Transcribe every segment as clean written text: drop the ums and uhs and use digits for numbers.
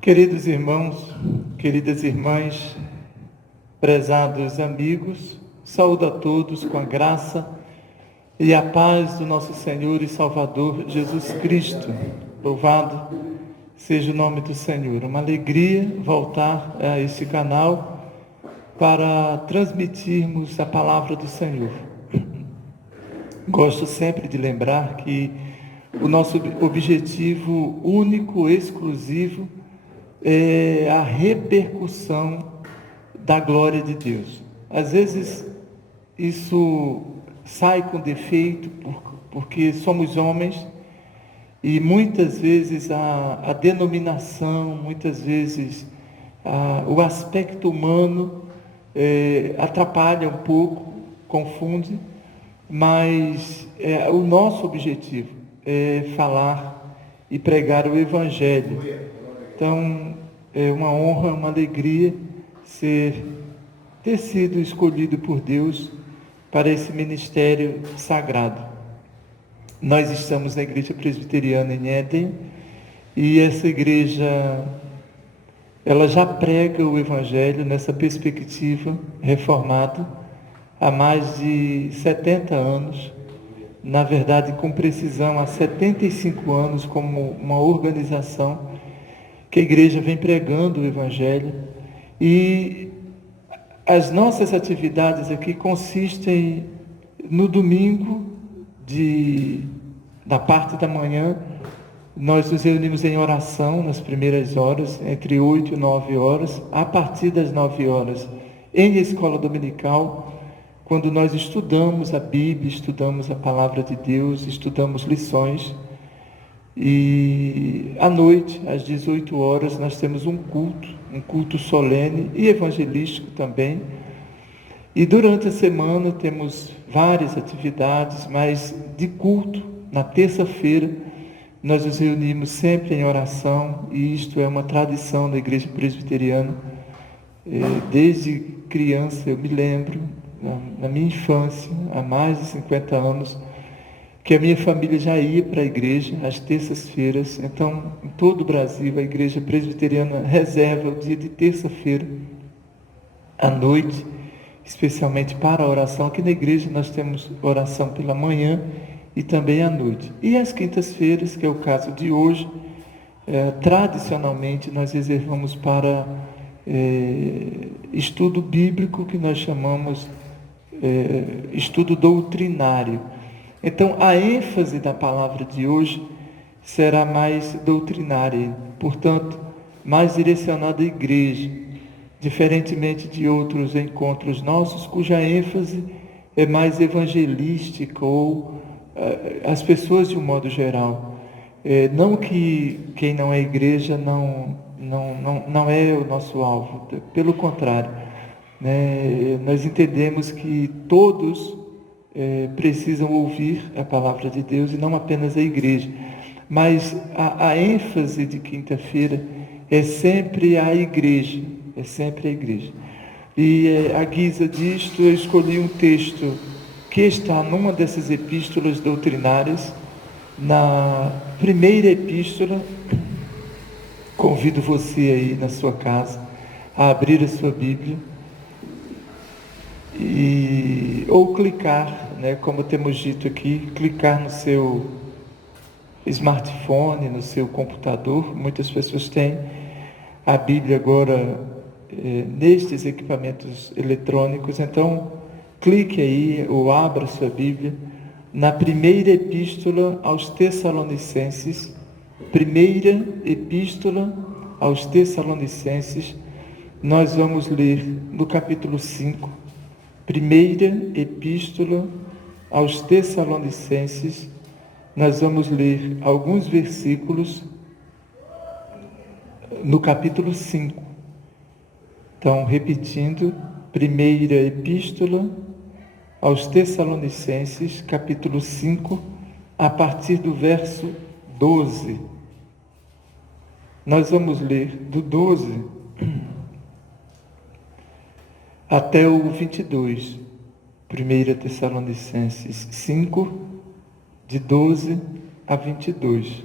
Queridos irmãos, queridas irmãs, prezados amigos, saúdo a todos com a graça e a paz do nosso Senhor e Salvador Jesus Cristo. Louvado seja o nome do Senhor. Uma alegria voltar a este canal para transmitirmos a palavra do Senhor. Gosto sempre de lembrar que o nosso objetivo único, exclusivo, é a repercussão da glória de Deus. Às vezes isso sai com defeito porque somos homens e muitas vezes a denominação, muitas vezes o aspecto humano atrapalha um pouco, confunde, mas o nosso objetivo é falar e pregar o Evangelho. Então, é uma honra, uma alegria ter sido escolhido por Deus para esse ministério sagrado. Nós estamos na Igreja Presbiteriana em Éden e essa igreja, ela já prega o Evangelho nessa perspectiva reformada há mais de 70 anos. Na verdade, com precisão, há 75 anos, como uma organização que a igreja vem pregando o Evangelho, e as nossas atividades aqui consistem no domingo, da parte da manhã, nós nos reunimos em oração nas primeiras horas, entre 8 e 9 horas, a partir das 9 horas, em escola dominical, quando nós estudamos a Bíblia, estudamos a Palavra de Deus, estudamos lições. E à noite, às 18 horas, nós temos um culto solene e evangelístico também. E durante a semana temos várias atividades, mas de culto, na terça-feira, nós nos reunimos sempre em oração, e isto é uma tradição da Igreja Presbiteriana. Desde criança eu me lembro, na minha infância, há mais de 50 anos, que a minha família já ia para a igreja às terças-feiras. Então, em todo o Brasil, a Igreja Presbiteriana reserva o dia de terça-feira, à noite, especialmente para a oração. Aqui na igreja nós temos oração pela manhã e também à noite. E às quintas-feiras, que é o caso de hoje, tradicionalmente nós reservamos para estudo bíblico, que nós chamamos estudo doutrinário. Então, a ênfase da palavra de hoje será mais doutrinária, portanto, mais direcionada à igreja, diferentemente de outros encontros nossos, cuja ênfase é mais evangelística, ou as pessoas de um modo geral. Não que quem não é igreja não é o nosso alvo, pelo contrário, né? Nós entendemos que todos precisam ouvir a palavra de Deus, e não apenas a igreja. Mas a ênfase de quinta-feira é sempre a igreja, E à guisa disto, eu escolhi um texto que está numa dessas epístolas doutrinárias, na primeira epístola. Convido você aí na sua casa a abrir a sua Bíblia, ou clicar, né, como temos dito aqui, clicar no seu smartphone, no seu computador. Muitas pessoas têm a Bíblia agora nestes equipamentos eletrônicos. Então, clique aí ou abra sua Bíblia na primeira epístola aos Tessalonicenses. Primeira epístola aos Tessalonicenses. Nós vamos ler no capítulo 5. Primeira epístola aos Tessalonicenses. Nós vamos ler alguns versículos no capítulo 5. Então, repetindo, primeira epístola aos Tessalonicenses, capítulo 5, a partir do verso 12. Nós vamos ler do 12 até o 22, 1 Tessalonicenses 5, de 12 a 22.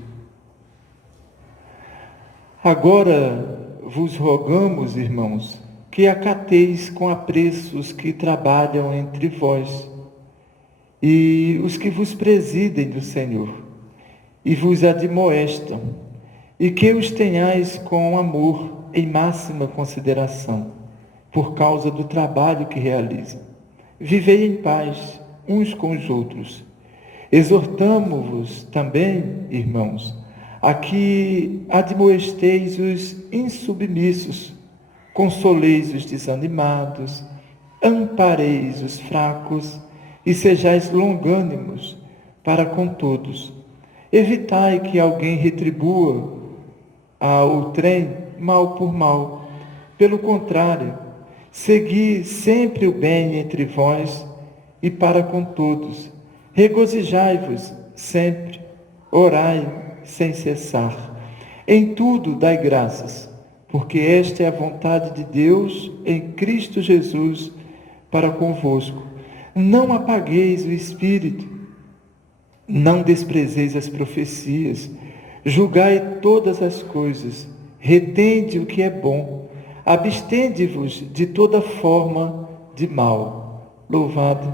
Agora vos rogamos, irmãos, que acateis com apreço os que trabalham entre vós e os que vos presidem do Senhor e vos admoestam, e que os tenhais com amor em máxima consideração, por causa do trabalho que realizam. Vivei em paz uns com os outros. Exortamo-vos também, irmãos, a que admoesteis os insubmissos, consoleis os desanimados, ampareis os fracos e sejais longânimos para com todos. Evitai que alguém retribua ao trem mal por mal. Pelo contrário, segui sempre o bem entre vós e para com todos. Regozijai-vos sempre, orai sem cessar. Em tudo dai graças, porque esta é a vontade de Deus em Cristo Jesus para convosco. Não apagueis o espírito, não desprezeis as profecias, julgai todas as coisas, retende o que é bom, abstende-vos de toda forma de mal. Louvado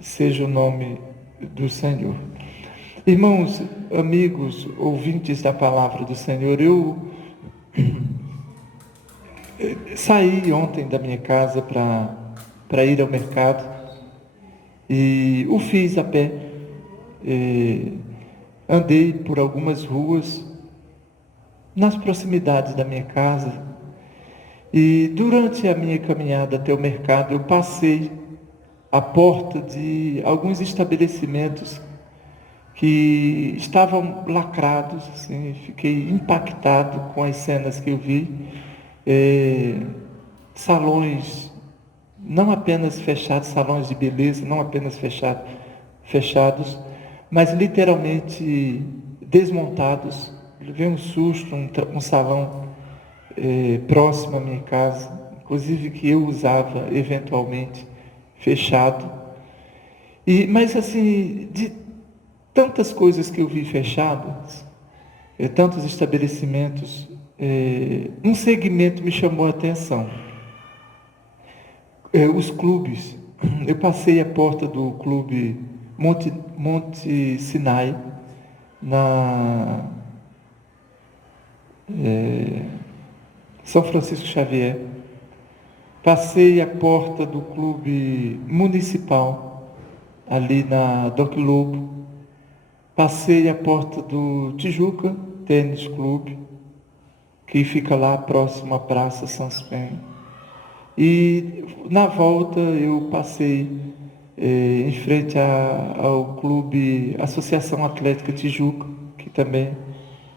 seja o nome do Senhor. Irmãos, amigos, ouvintes da palavra do Senhor, eu saí ontem da minha casa para ir ao mercado e o fiz a pé. Andei por algumas ruas nas proximidades da minha casa e durante a minha caminhada até o mercado eu passei à porta de alguns estabelecimentos que estavam lacrados, assim, fiquei impactado com as cenas que eu vi, salões não apenas fechados, salões de beleza não apenas fechados, mas literalmente desmontados. Levei um susto, um salão próximo à minha casa, inclusive que eu usava eventualmente, fechado. Mas assim, de tantas coisas que eu vi fechadas, tantos estabelecimentos, um segmento me chamou a atenção. Os clubes. Eu passei a porta do clube Monte Sinai, na São Francisco Xavier. Passei a porta do clube municipal, ali na Doc Lobo. Passei a porta do Tijuca Tênis Clube, que fica lá próximo à Praça Sanspen. E na volta eu passei em frente ao clube Associação Atlética Tijuca, que também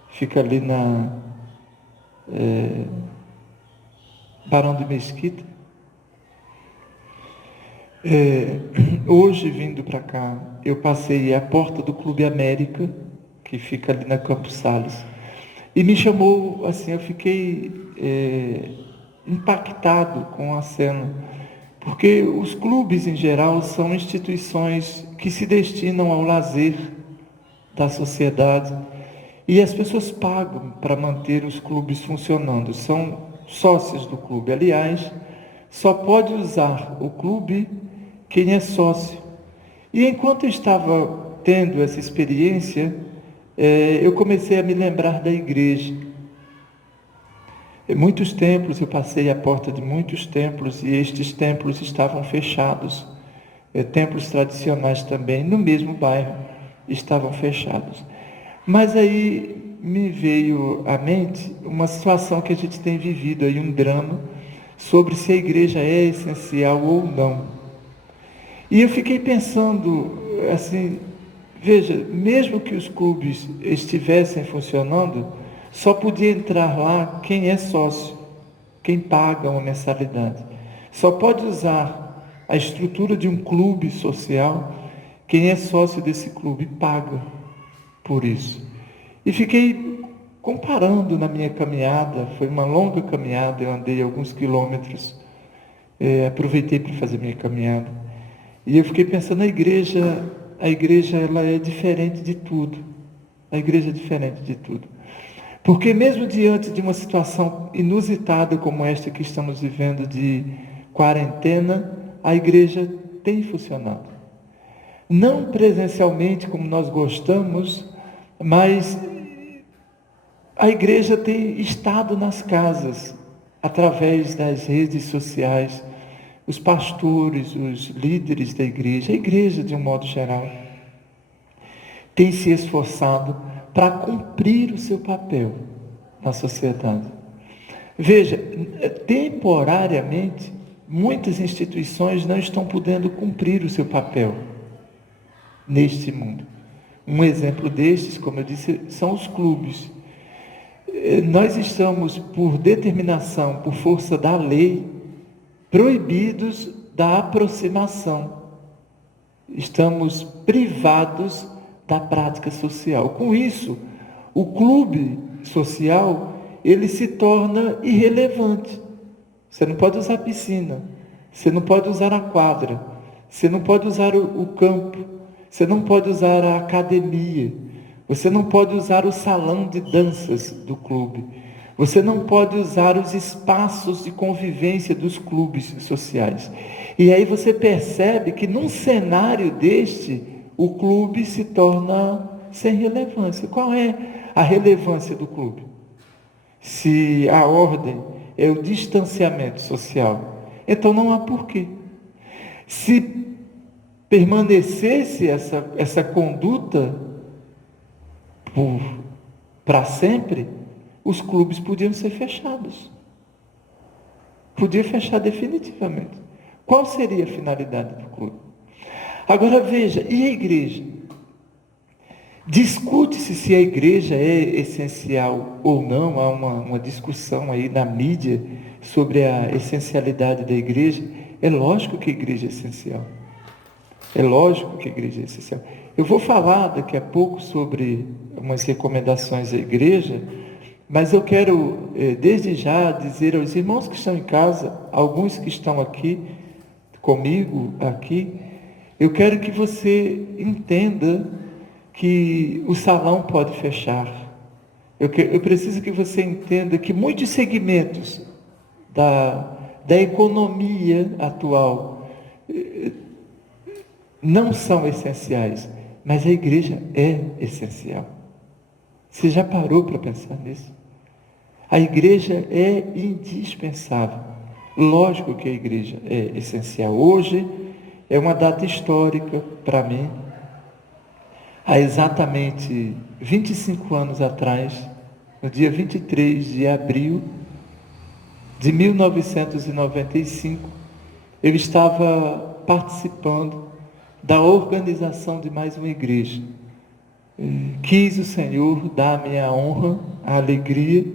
fica ali na Barão de Mesquita. Hoje, vindo para cá, eu passei a porta do Clube América, que fica ali na Campos Sales, e me chamou, assim, eu fiquei impactado com a cena, porque os clubes, em geral, são instituições que se destinam ao lazer da sociedade, e as pessoas pagam para manter os clubes funcionando, são sócios do clube. Aliás, só pode usar o clube quem é sócio. E enquanto eu estava tendo essa experiência, eu comecei a me lembrar da igreja. Em muitos templos, eu passei à porta de muitos templos e estes templos estavam fechados. Templos tradicionais também, no mesmo bairro, estavam fechados. Mas aí me veio à mente uma situação que a gente tem vivido aí, um drama, sobre se a igreja é essencial ou não. E eu fiquei pensando, assim, veja, mesmo que os clubes estivessem funcionando, só podia entrar lá quem é sócio, quem paga uma mensalidade. Só pode usar a estrutura de um clube social quem é sócio desse clube, paga por isso. E fiquei comparando na minha caminhada, foi uma longa caminhada, eu andei alguns quilômetros, aproveitei para fazer minha caminhada. E eu fiquei pensando, a igreja ela é diferente de tudo. A igreja é diferente de tudo. Porque mesmo diante de uma situação inusitada como esta que estamos vivendo de quarentena, a igreja tem funcionado. Não presencialmente como nós gostamos, mas a igreja tem estado nas casas, através das redes sociais, os pastores, os líderes da igreja, a igreja de um modo geral, tem se esforçado para cumprir o seu papel na sociedade. Veja, temporariamente, muitas instituições não estão podendo cumprir o seu papel neste mundo. Um exemplo destes, como eu disse, são os clubes. Nós estamos, por determinação, por força da lei, proibidos da aproximação. Estamos privados da prática social. Com isso, o clube social, ele se torna irrelevante. Você não pode usar a piscina, você não pode usar a quadra, você não pode usar o campo, você não pode usar a academia, você não pode usar o salão de danças do clube, você não pode usar os espaços de convivência dos clubes sociais. E aí você percebe que num cenário deste, o clube se torna sem relevância. Qual é a relevância do clube? Se a ordem é o distanciamento social, então não há porquê. Se permanecesse essa conduta para sempre, os clubes podiam ser fechados. Podia fechar definitivamente. Qual seria a finalidade do clube? Agora veja, e a igreja? Discute-se se a igreja é essencial ou não. Há uma discussão aí na mídia sobre a essencialidade da igreja. É lógico que a igreja é essencial. É lógico que a igreja é essencial. Eu vou falar daqui a pouco sobre umas recomendações à igreja, mas eu quero, desde já, dizer aos irmãos que estão em casa, alguns que estão aqui, comigo aqui, eu quero que você entenda que o salão pode fechar. Eu preciso que você entenda que muitos segmentos da economia atual não são essenciais, mas a igreja é essencial. Você já parou para pensar nisso? A igreja é indispensável. Lógico que a igreja é essencial. Hoje é uma data histórica para mim. Há exatamente 25 anos atrás, no dia 23 de abril de 1995, eu estava participando da organização de mais uma igreja. Quis o Senhor dar-me a honra, a alegria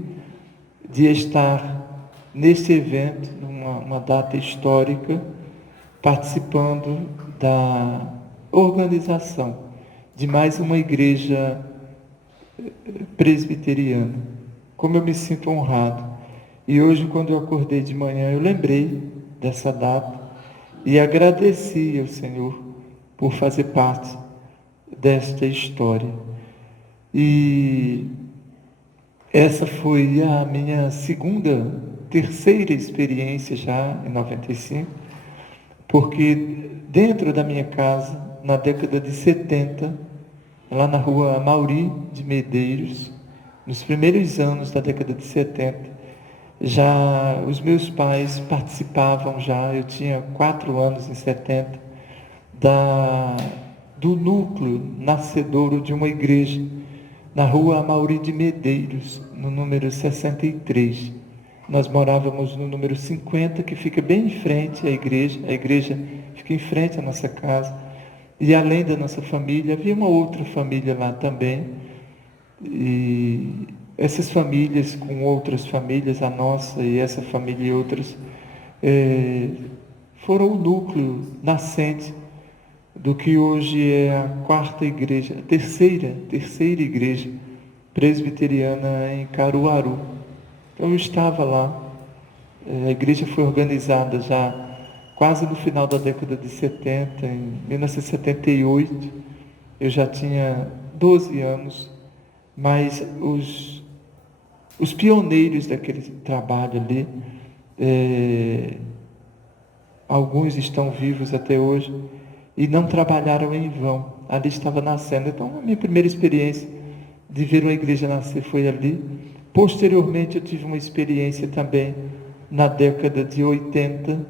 de estar neste evento, numa data histórica, participando da organização de mais uma igreja presbiteriana. Como eu me sinto honrado. E hoje, quando eu acordei de manhã, eu lembrei dessa data e agradeci ao Senhor por fazer parte desta história. E essa foi a minha terceira experiência já em 95, porque dentro da minha casa, na década de 70, lá na rua Mauri de Medeiros, nos primeiros anos da década de 70, já os meus pais participavam eu tinha 4 anos em 70, do núcleo nascedouro de uma igreja, na rua Mauri de Medeiros, no número 63. Nós morávamos no número 50, que fica bem em frente à igreja. A igreja fica em frente à nossa casa. E além da nossa família, havia uma outra família lá também. E essas famílias com outras famílias, a nossa e essa família e outras, foram o núcleo nascente do que hoje é a terceira igreja presbiteriana em Caruaru. Então eu estava lá. A igreja foi organizada já quase no final da década de 70, em 1978. Eu já tinha 12 anos, mas Os pioneiros daquele trabalho ali, alguns estão vivos até hoje e não trabalharam em vão. Ali estava nascendo. Então, a minha primeira experiência de ver uma igreja nascer foi ali. Posteriormente, eu tive uma experiência também na década de 80,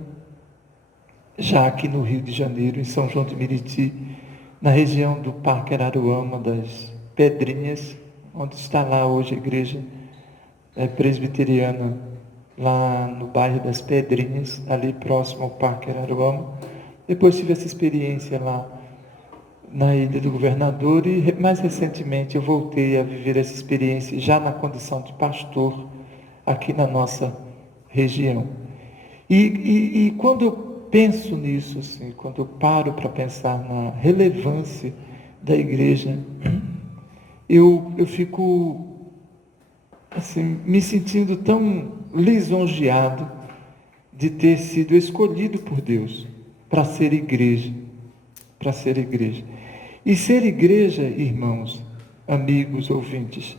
já aqui no Rio de Janeiro, em São João de Meriti, na região do Parque Araruama, das Pedrinhas, onde está lá hoje a igreja presbiteriana, lá no bairro das Pedrinhas, ali próximo ao Parque Araruama. Depois tive essa experiência lá na Ilha do Governador e mais recentemente eu voltei a viver essa experiência já na condição de pastor aqui na nossa região. E quando eu penso nisso, assim, quando eu paro para pensar na relevância da igreja, eu fico assim, me sentindo tão lisonjeado de ter sido escolhido por Deus para ser igreja, para ser igreja. E ser igreja, irmãos, amigos, ouvintes,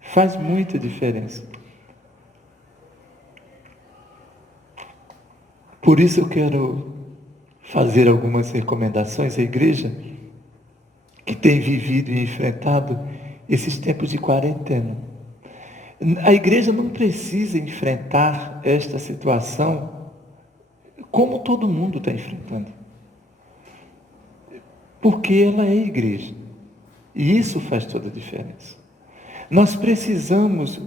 faz muita diferença. Por isso eu quero fazer algumas recomendações à igreja que tem vivido e enfrentado esses tempos de quarentena. A igreja não precisa enfrentar esta situação como todo mundo está enfrentando, porque ela é igreja, e isso faz toda a diferença. Nós precisamos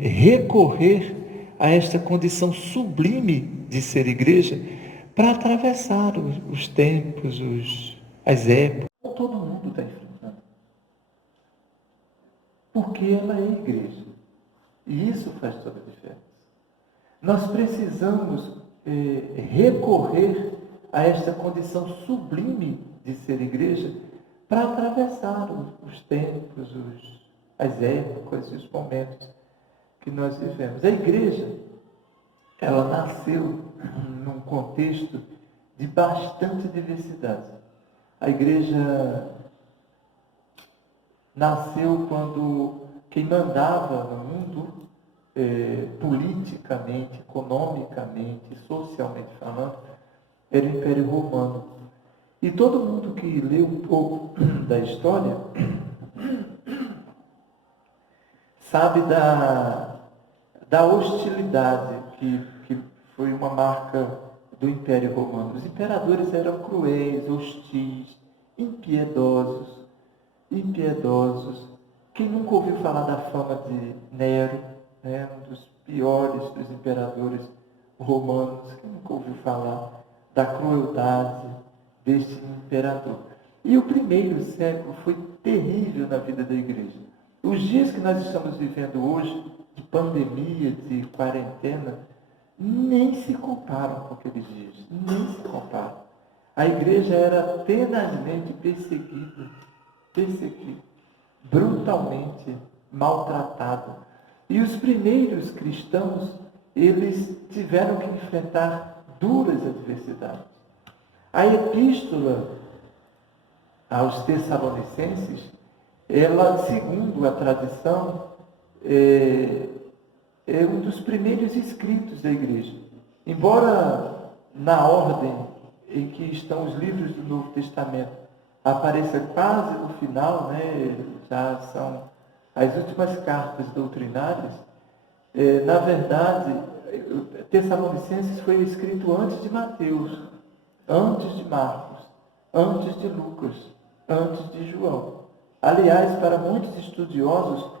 recorrer a esta condição sublime de ser igreja para atravessar os tempos, as épocas. Todo mundo está enfrentando, porque ela é igreja, e isso faz toda a diferença. Nós precisamos recorrer a esta condição sublime de ser igreja para atravessar os tempos, as épocas e os momentos que nós vivemos. A igreja, ela nasceu num contexto de bastante diversidade. A igreja nasceu quando quem mandava no mundo, politicamente, economicamente, socialmente falando, era o Império Romano. E todo mundo que lê um pouco da história sabe da hostilidade que foi uma marca do Império Romano. Os imperadores eram cruéis, hostis, impiedosos. Quem nunca ouviu falar da fama de Nero, né, um dos piores dos imperadores romanos? Quem nunca ouviu falar da crueldade deste imperador? E o primeiro século foi terrível na vida da igreja. Os dias que nós estamos vivendo hoje, de pandemia, de quarentena, nem se comparam com aqueles dias, nem se comparam. A igreja era tenazmente perseguida, brutalmente maltratada. E os primeiros cristãos, eles tiveram que enfrentar duras adversidades. A epístola aos Tessalonicenses, ela, segundo a tradição, é um dos primeiros escritos da igreja. Embora na ordem em que estão os livros do Novo Testamento apareça quase no final, né, já são as últimas cartas doutrinárias, na verdade, Tessalonicenses foi escrito antes de Mateus, antes de Marcos, antes de Lucas, antes de João. Aliás, para muitos estudiosos,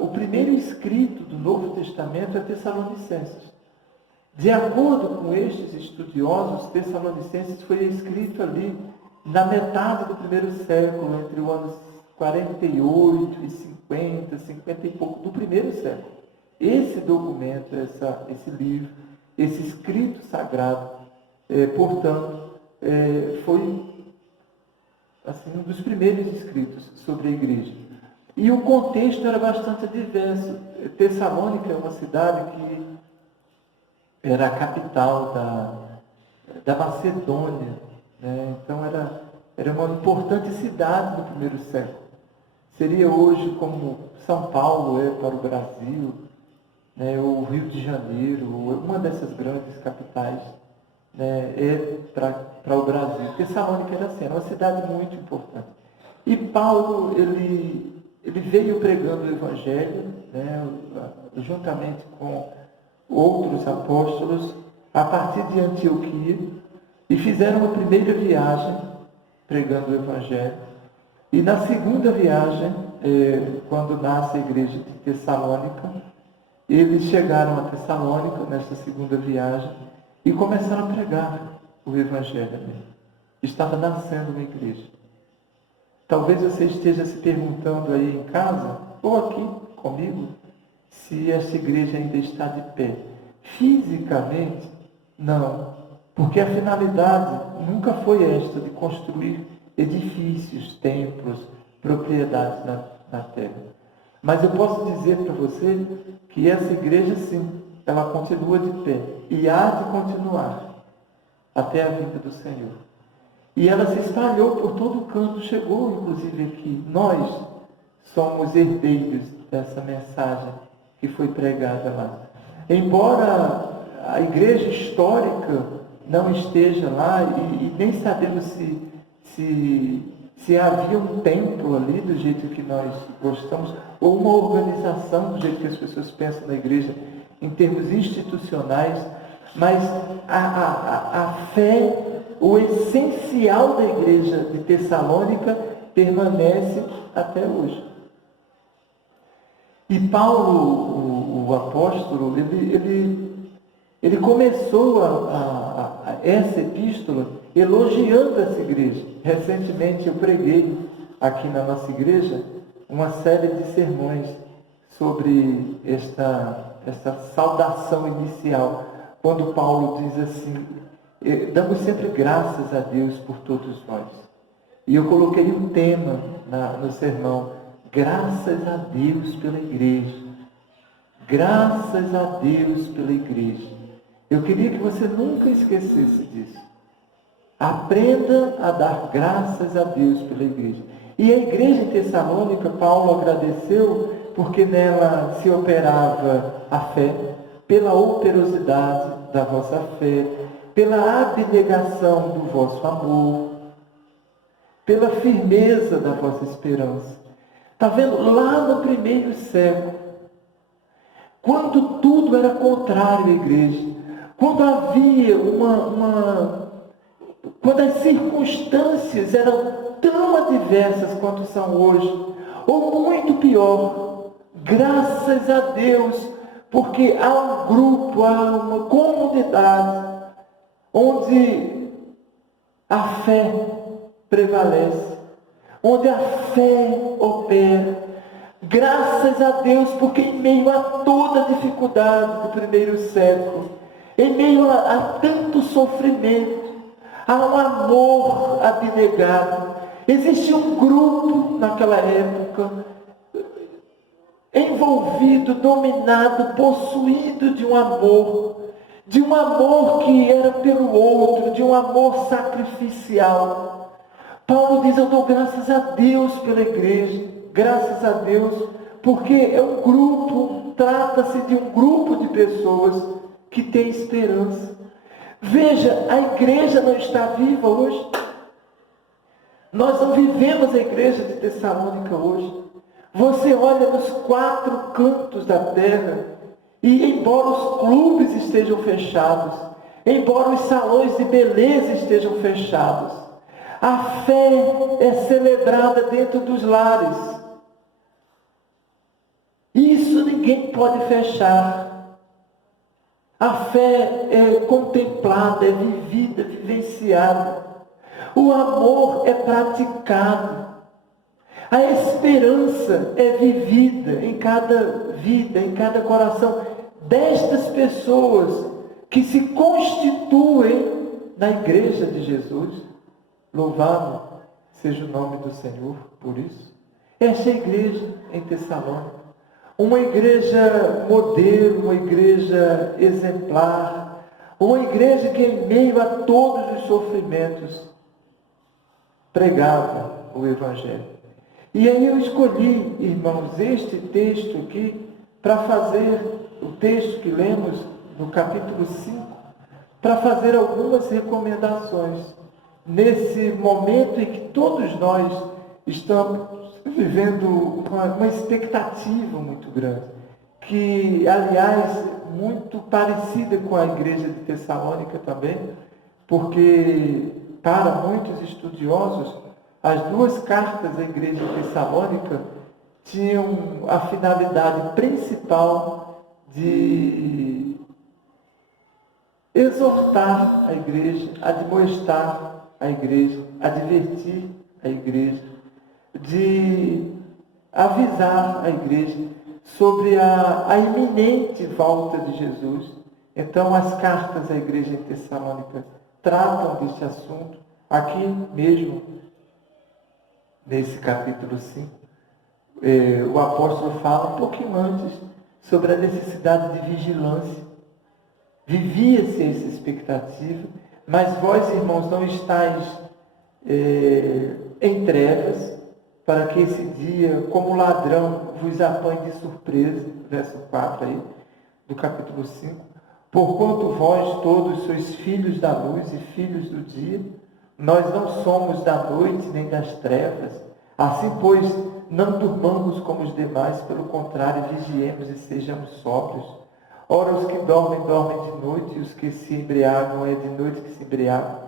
o primeiro escrito do Novo Testamento é Tessalonicenses. De acordo com estes estudiosos, Tessalonicenses foi escrito ali na metade do primeiro século, entre os anos 48 e 50, 50 e pouco do primeiro século. Esse documento, esse livro, esse escrito sagrado, portanto, foi assim, um dos primeiros escritos sobre a igreja. E o contexto era bastante diverso. Tessalônica é uma cidade que era a capital da Macedônia, né? Então era uma importante cidade no primeiro século. Seria hoje como São Paulo é para o Brasil, né, ou Rio de Janeiro, ou uma dessas grandes capitais, né, é para o Brasil. Tessalônica era assim, era uma cidade muito importante. E Paulo, ele veio pregando o Evangelho, né, juntamente com outros apóstolos, a partir de Antioquia, e fizeram a primeira viagem pregando o Evangelho. E na segunda viagem, quando nasce a igreja de Tessalônica, eles chegaram a Tessalônica nessa segunda viagem e começaram a pregar o Evangelho. Estava nascendo uma igreja. Talvez você esteja se perguntando aí em casa, ou aqui comigo, se essa igreja ainda está de pé. Fisicamente, não. Porque a finalidade nunca foi esta de construir edifícios, templos, propriedades na terra. Mas eu posso dizer para você que essa igreja, sim, ela continua de pé e há de continuar até a vinda do Senhor. E ela se espalhou por todo o canto, chegou inclusive aqui. Nós somos herdeiros dessa mensagem que foi pregada lá. Embora a igreja histórica não esteja lá e nem sabemos se havia um templo ali do jeito que nós gostamos, ou uma organização do jeito que as pessoas pensam na igreja em termos institucionais, mas a fé, o essencial da igreja de Tessalônica permanece até hoje. E Paulo, o apóstolo, ele começou essa epístola elogiando essa igreja. Recentemente eu preguei aqui na nossa igreja uma série de sermões sobre esta saudação inicial, quando Paulo diz assim: damos sempre graças a Deus por todos vós. E eu coloquei um tema no sermão: graças a Deus pela igreja. Graças a Deus pela igreja. Eu queria que você nunca esquecesse disso. Aprenda a dar graças a Deus pela igreja. E a igreja em Tessalônica, Paulo agradeceu porque nela se operava a fé, pela operosidade da vossa fé, pela abnegação do vosso amor, pela firmeza da vossa esperança. Está vendo? Lá no primeiro século, quando tudo era contrário à igreja, quando havia quando as circunstâncias eram tão adversas quanto são hoje, ou muito pior, graças a Deus, porque há um grupo, há uma comunidade onde a fé prevalece, onde a fé opera. Graças a Deus, porque em meio a toda a dificuldade do primeiro século, em meio a tanto sofrimento, há um amor abnegado. Existia um grupo naquela época envolvido, dominado, possuído de um amor que era pelo outro, de um amor sacrificial. Paulo diz: eu dou graças a Deus pela igreja, graças a Deus, porque é um grupo, trata-se de um grupo de pessoas que tem esperança. Veja, a igreja não está viva hoje. Nós não vivemos a igreja de Tessalônica hoje. Você olha nos 4 cantos da terra e, embora os clubes estejam fechados, embora os salões de beleza estejam fechados, a fé é celebrada dentro dos lares. Isso ninguém pode fechar. A fé é contemplada, é vivida, vivenciada. O amor é praticado. A esperança é vivida em cada vida, em cada coração destas pessoas que se constituem na igreja de Jesus. Louvado seja o nome do Senhor por isso. Esta é a igreja em Tessalônica. Uma igreja modelo, uma igreja exemplar, uma igreja que em meio a todos os sofrimentos pregava o Evangelho. E aí eu escolhi, irmãos, este texto aqui, para fazer o texto que lemos no capítulo 5, para fazer algumas recomendações nesse momento em que todos nós estamos vivendo uma expectativa muito grande, que, aliás, muito parecida com a igreja de Tessalônica também, porque, para muitos estudiosos, as duas cartas da igreja de Tessalônica tinham a finalidade principal de exortar a igreja, admoestar a igreja, advertir a igreja, de avisar a igreja sobre a iminente volta de Jesus. Então, as cartas à igreja em Tessalônica tratam deste assunto. Aqui mesmo, nesse capítulo 5, o apóstolo fala um pouquinho antes sobre a necessidade de vigilância. Vivia-se essa expectativa, mas vós, irmãos, não estáis em trevas, para que esse dia, como ladrão, vos apanhe de surpresa. Verso 4 aí, do capítulo 5. Porquanto vós todos sois filhos da luz e filhos do dia, nós não somos da noite nem das trevas. Assim, pois, não durmamos como os demais, pelo contrário, vigiemos e sejamos sóbrios. Ora, os que dormem, dormem de noite, e os que se embriagam, é de noite que se embriagam.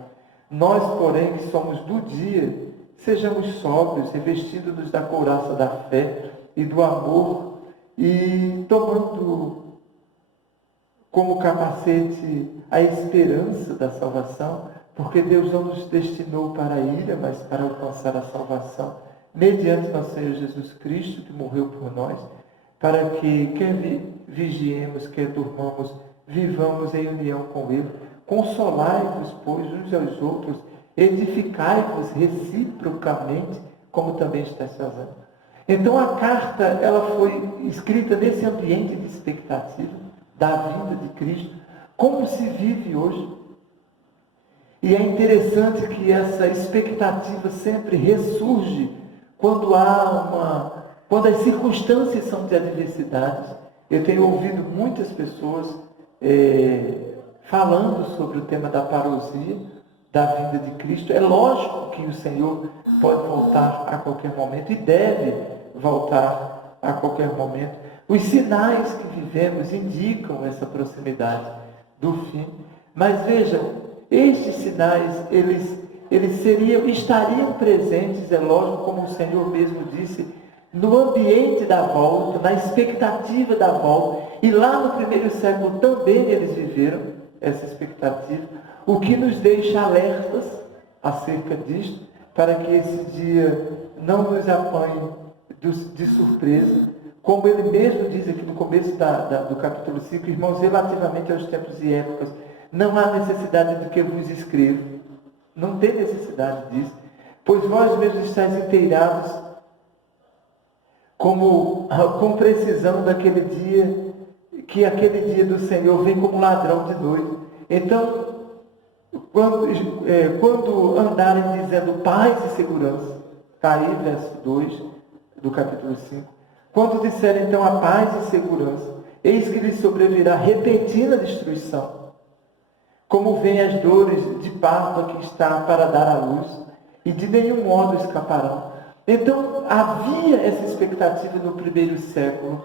Nós, porém, que somos do dia, sejamos sóbrios, revestindo-nos da couraça da fé e do amor, e tomando como capacete a esperança da salvação, porque Deus não nos destinou para a ira, mas para alcançar a salvação, mediante nosso Senhor Jesus Cristo, que morreu por nós, para que, quer vigiemos, quer durmamos, vivamos em união com Ele. Consolai-vos, pois, uns aos outros, edificai-vos reciprocamente, como também estáis fazendo. Então, a carta, ela foi escrita nesse ambiente de expectativa da vinda de Cristo, como se vive hoje. E é interessante que essa expectativa sempre ressurge quando as circunstâncias são de adversidade. Eu tenho ouvido muitas pessoas falando sobre o tema da parousia, da vinda de Cristo. É lógico que o Senhor pode voltar a qualquer momento e deve voltar a qualquer momento. Os sinais que vivemos indicam essa proximidade do fim. Mas vejam, estes sinais, eles estariam presentes, é lógico, como o Senhor mesmo disse, no ambiente da volta, na expectativa da volta. E lá no primeiro século também eles viveram essa expectativa, o que nos deixa alertas acerca disto, para que esse dia não nos apanhe de surpresa. Como ele mesmo diz aqui no começo do capítulo 5, irmãos, relativamente aos tempos e épocas, não há necessidade de que eu vos escreva. Não tem necessidade disso, pois vós mesmos estáis inteirados com precisão daquele dia, que aquele dia do Senhor vem como ladrão de noite. Então, quando andarem dizendo paz e segurança, está aí verso 2 do capítulo 5, quando disserem então a paz e segurança, eis que lhes sobrevirá repentina destruição, como vêm as dores de parto que está para dar à luz, e de nenhum modo escaparão. Então, havia essa expectativa no primeiro século,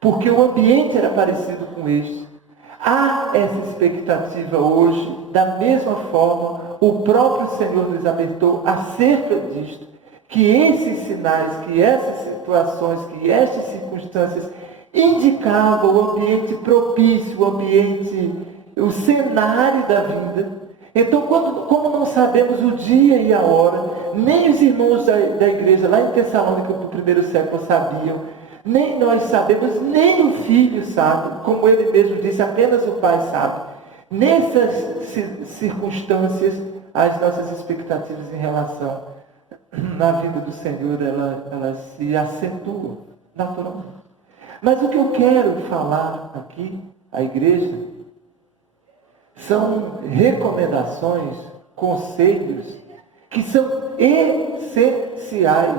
porque o ambiente era parecido com este. Há essa expectativa hoje, da mesma forma, o próprio Senhor nos alertou acerca disto, que esses sinais, que essas situações, que estas circunstâncias indicavam o ambiente propício, o cenário da vinda. Então, como não sabemos o dia e a hora, nem os irmãos da igreja lá em Tessalônica do primeiro século sabiam, nem nós sabemos, nem o filho sabe, como ele mesmo disse, apenas o pai sabe. Nessas circunstâncias, as nossas expectativas em relação à vida do Senhor, elas se acentuam naturalmente. Mas o que eu quero falar aqui à igreja são recomendações, conselhos que são essenciais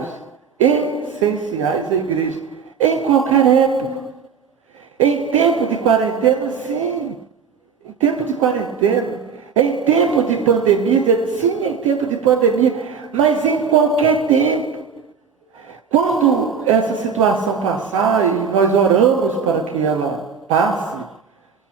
essenciais à igreja, em qualquer época. Em tempo de quarentena, sim. Em tempo de quarentena. Em tempo de pandemia, sim, em tempo de pandemia. Mas em qualquer tempo. Quando essa situação passar, e nós oramos para que ela passe,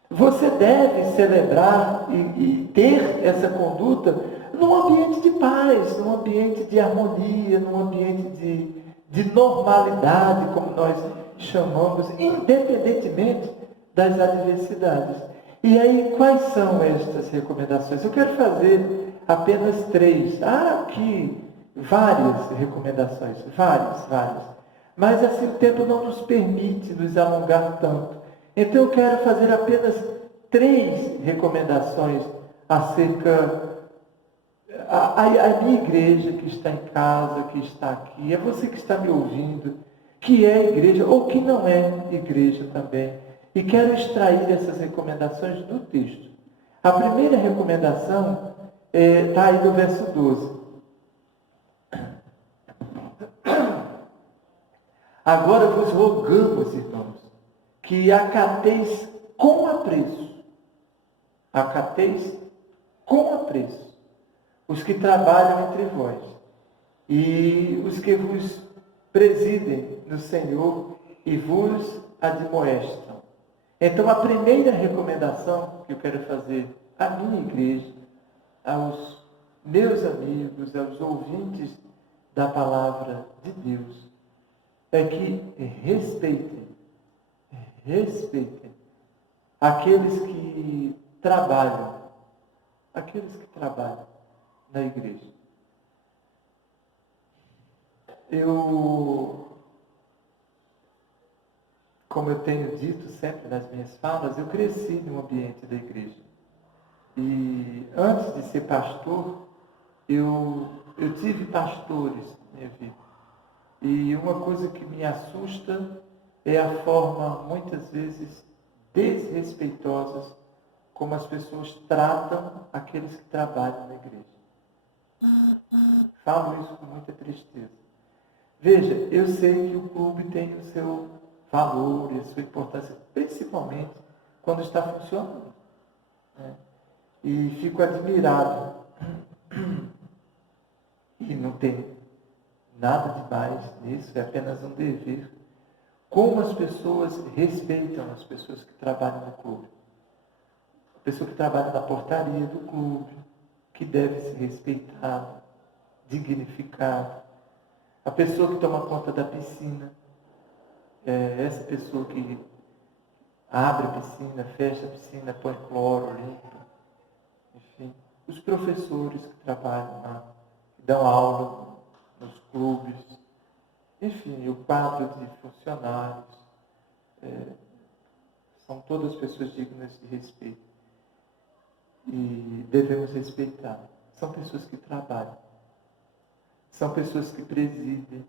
você deve celebrar e ter essa conduta num ambiente de paz, num ambiente de harmonia, num ambiente de normalidade, como nós chamamos, independentemente das adversidades. E aí, quais são estas recomendações? Eu quero fazer apenas 3. Há aqui várias recomendações, várias. Mas assim, o tempo não nos permite nos alongar tanto. Então eu quero fazer apenas 3 recomendações acerca a minha igreja que está em casa, que está aqui, é você que está me ouvindo, que é igreja ou que não é igreja também. E quero extrair essas recomendações do texto. A primeira recomendação está aí no verso 12. Agora vos rogamos, irmãos, que acateis com apreço os que trabalham entre vós e os que vos presidem no Senhor e vos admoestam. Então, a primeira recomendação que eu quero fazer à minha igreja, aos meus amigos, aos ouvintes da palavra de Deus, é que respeitem aqueles que trabalham na igreja. Como eu tenho dito sempre nas minhas falas, eu cresci no ambiente da igreja. E antes de ser pastor, eu tive pastores na minha vida. E uma coisa que me assusta é a forma, muitas vezes, desrespeitosas como as pessoas tratam aqueles que trabalham na igreja. Falo isso com muita tristeza. Veja, eu sei que o clube tem o seu valor e a sua importância, principalmente quando está funcionando. Né? E fico admirado. E não tem nada demais nisso, é apenas um dever. Como as pessoas respeitam as pessoas que trabalham no clube. A pessoa que trabalha na portaria do clube, que deve ser respeitada, dignificada. A pessoa que toma conta da piscina, essa pessoa que abre a piscina, fecha a piscina, põe cloro, limpa. Enfim, os professores que trabalham lá, que dão aula nos clubes. Enfim, o quadro de funcionários. São todas pessoas dignas de respeito. E devemos respeitar. São pessoas que trabalham. São pessoas que presidem.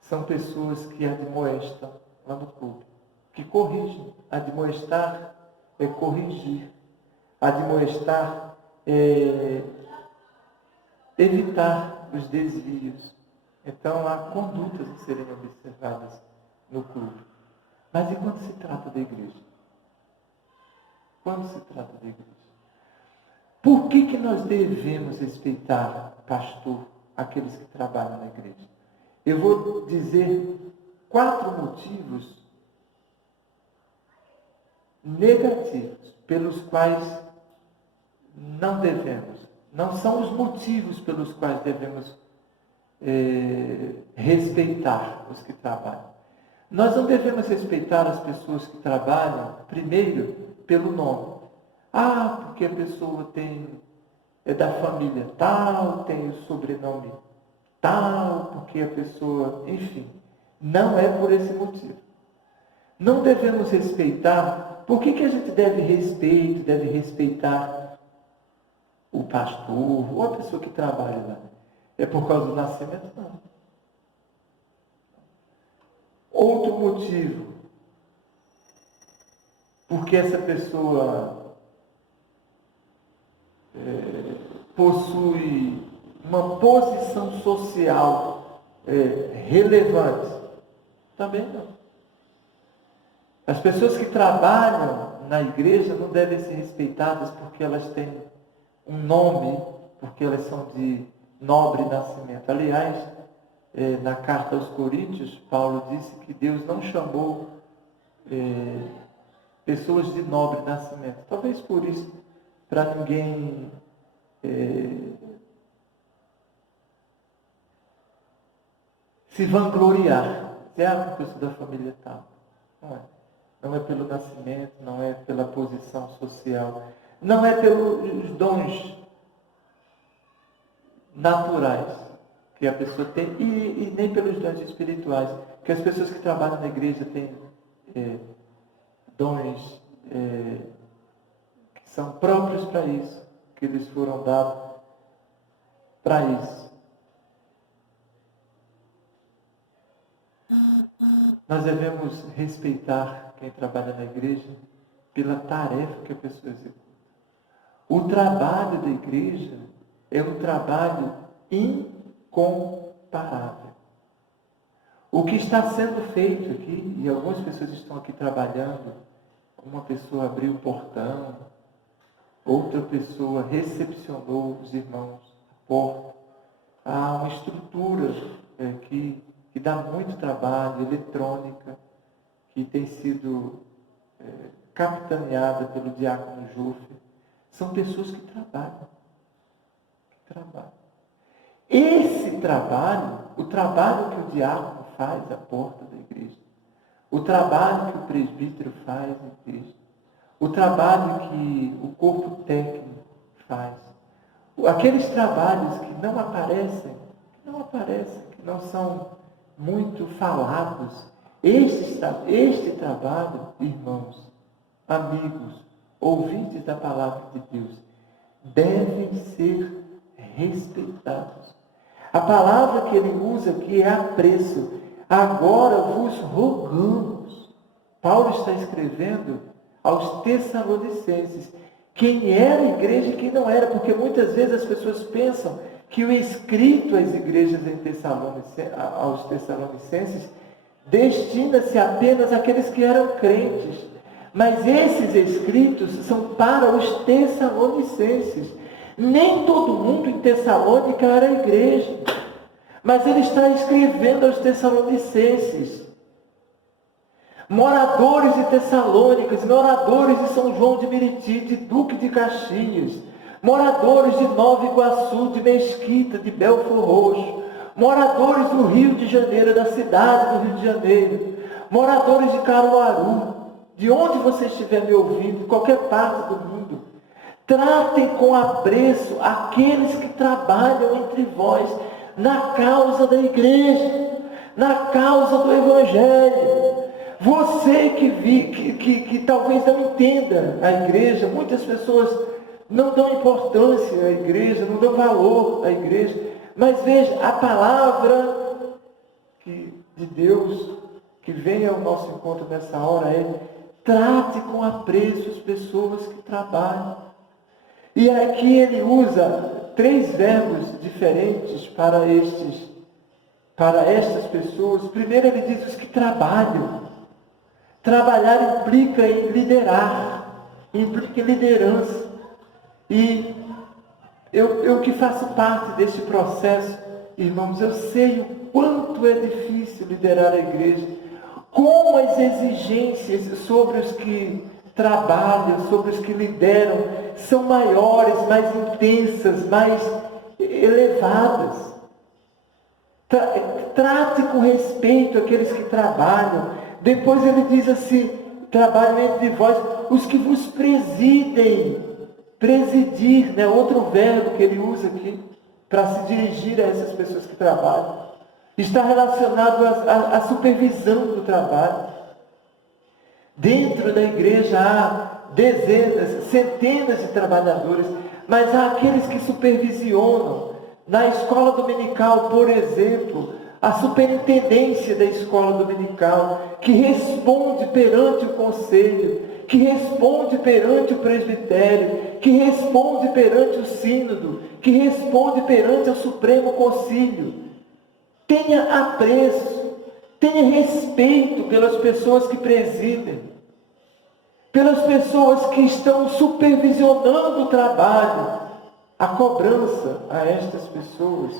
São pessoas que admoestam lá no clube. Que corrigem. Admoestar é corrigir. Admoestar é evitar os desvios. Então, há condutas a serem observadas no clube. Mas e quando se trata da igreja? Quando se trata da igreja? Por que nós devemos respeitar, pastor, aqueles que trabalham na igreja? Eu vou dizer 4 motivos negativos pelos quais não devemos. Não são os motivos pelos quais devemos respeitar os que trabalham. Nós não devemos respeitar as pessoas que trabalham, primeiro, pelo nome. Porque a pessoa é da família tal, tem o sobrenome tal, porque a pessoa, enfim, não é por esse motivo. Não devemos respeitar. Por que a gente deve respeitar o pastor ou a pessoa que trabalha lá? É por causa do nascimento? Não. Outro motivo, porque essa pessoa possui uma posição social relevantes? Também não. As pessoas que trabalham na igreja não devem ser respeitadas porque elas têm um nome, porque elas são de nobre nascimento. Aliás, na carta aos Coríntios, Paulo disse que Deus não chamou pessoas de nobre nascimento. Talvez por isso, para ninguém se vangloriar. Porque eu sou da família tal. Não é. Não é pelo nascimento, não é pela posição social, não é pelos dons naturais que a pessoa tem e nem pelos dons espirituais. Porque as pessoas que trabalham na igreja têm dons que são próprios para isso, que eles foram dados para isso. Nós devemos respeitar quem trabalha na igreja pela tarefa que a pessoa executa. O trabalho da igreja é um trabalho incomparável. O que está sendo feito aqui, e algumas pessoas estão aqui trabalhando, uma pessoa abriu o portão, outra pessoa recepcionou os irmãos à porta. Há uma estrutura que dá muito trabalho, eletrônica, que tem sido capitaneada pelo diácono Jufre. São pessoas que trabalham. Esse trabalho, o trabalho que o diácono faz à porta da igreja, o trabalho que o presbítero faz na igreja, o trabalho que o corpo técnico faz, aqueles trabalhos que não aparecem, que não são muito falados, este trabalho, irmãos, amigos, ouvintes da palavra de Deus, devem ser respeitados. A palavra que ele usa aqui é apreço. Agora vos rogamos. Paulo está escrevendo aos Tessalonicenses quem era a igreja e quem não era, porque muitas vezes as pessoas pensam que o escrito às igrejas aos Tessalonicenses destina-se apenas àqueles que eram crentes. Mas esses escritos são para os Tessalonicenses. Nem todo mundo em Tessalônica era igreja. Mas ele está escrevendo aos Tessalonicenses. Moradores de Tessalônica, moradores de São João de Meriti, de Duque de Caxias, moradores de Nova Iguaçu, de Mesquita, de Belfor Roxo, moradores do Rio de Janeiro, da cidade do Rio de Janeiro, moradores de Caruaru, de onde você estiver me ouvindo, de qualquer parte do mundo, tratem com apreço aqueles que trabalham entre vós na causa da igreja, na causa do Evangelho. Você que talvez não entenda a igreja, muitas pessoas não dão importância à igreja, não dão valor à igreja, mas veja, a palavra de Deus que vem ao nosso encontro nessa hora trate com apreço as pessoas que trabalham. E aqui ele usa 3 verbos diferentes para estas pessoas. Primeiro ele diz os que trabalham. Trabalhar implica em liderar, implica em liderança. E eu que faço parte desse processo, irmãos, eu sei o quanto é difícil liderar a igreja, como as exigências sobre os que trabalham, sobre os que lideram, são maiores, mais intensas, mais elevadas. Trate com respeito aqueles que trabalham. Depois ele diz assim, trabalham entre vós, os que vos presidem. Presidir, né? Outro verbo que ele usa aqui, para se dirigir a essas pessoas que trabalham. Está relacionado à supervisão do trabalho. Dentro da igreja há dezenas, centenas de trabalhadores, mas há aqueles que supervisionam. Na escola dominical, por exemplo, a superintendência da escola dominical, que responde perante o conselho, que responde perante o presbitério, que responde perante o sínodo, que responde perante o Supremo Concílio. Tenha apreço, tenha respeito pelas pessoas que presidem, pelas pessoas que estão supervisionando o trabalho. A cobrança a estas pessoas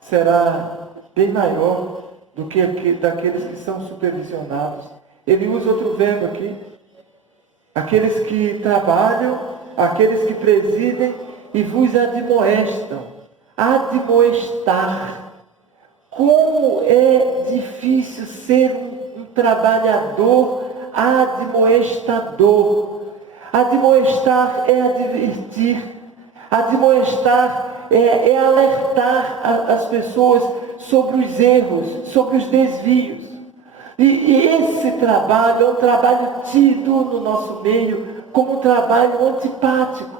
será bem maior do que daqueles que são supervisionados. Ele usa outro verbo aqui. Aqueles que trabalham, aqueles que presidem e vos admoestam. Admoestar. Como é difícil ser um trabalhador admoestador. Admoestar é advertir. Admoestar é alertar as pessoas sobre os erros, sobre os desvios. E esse trabalho é um trabalho tido no nosso meio como um trabalho antipático.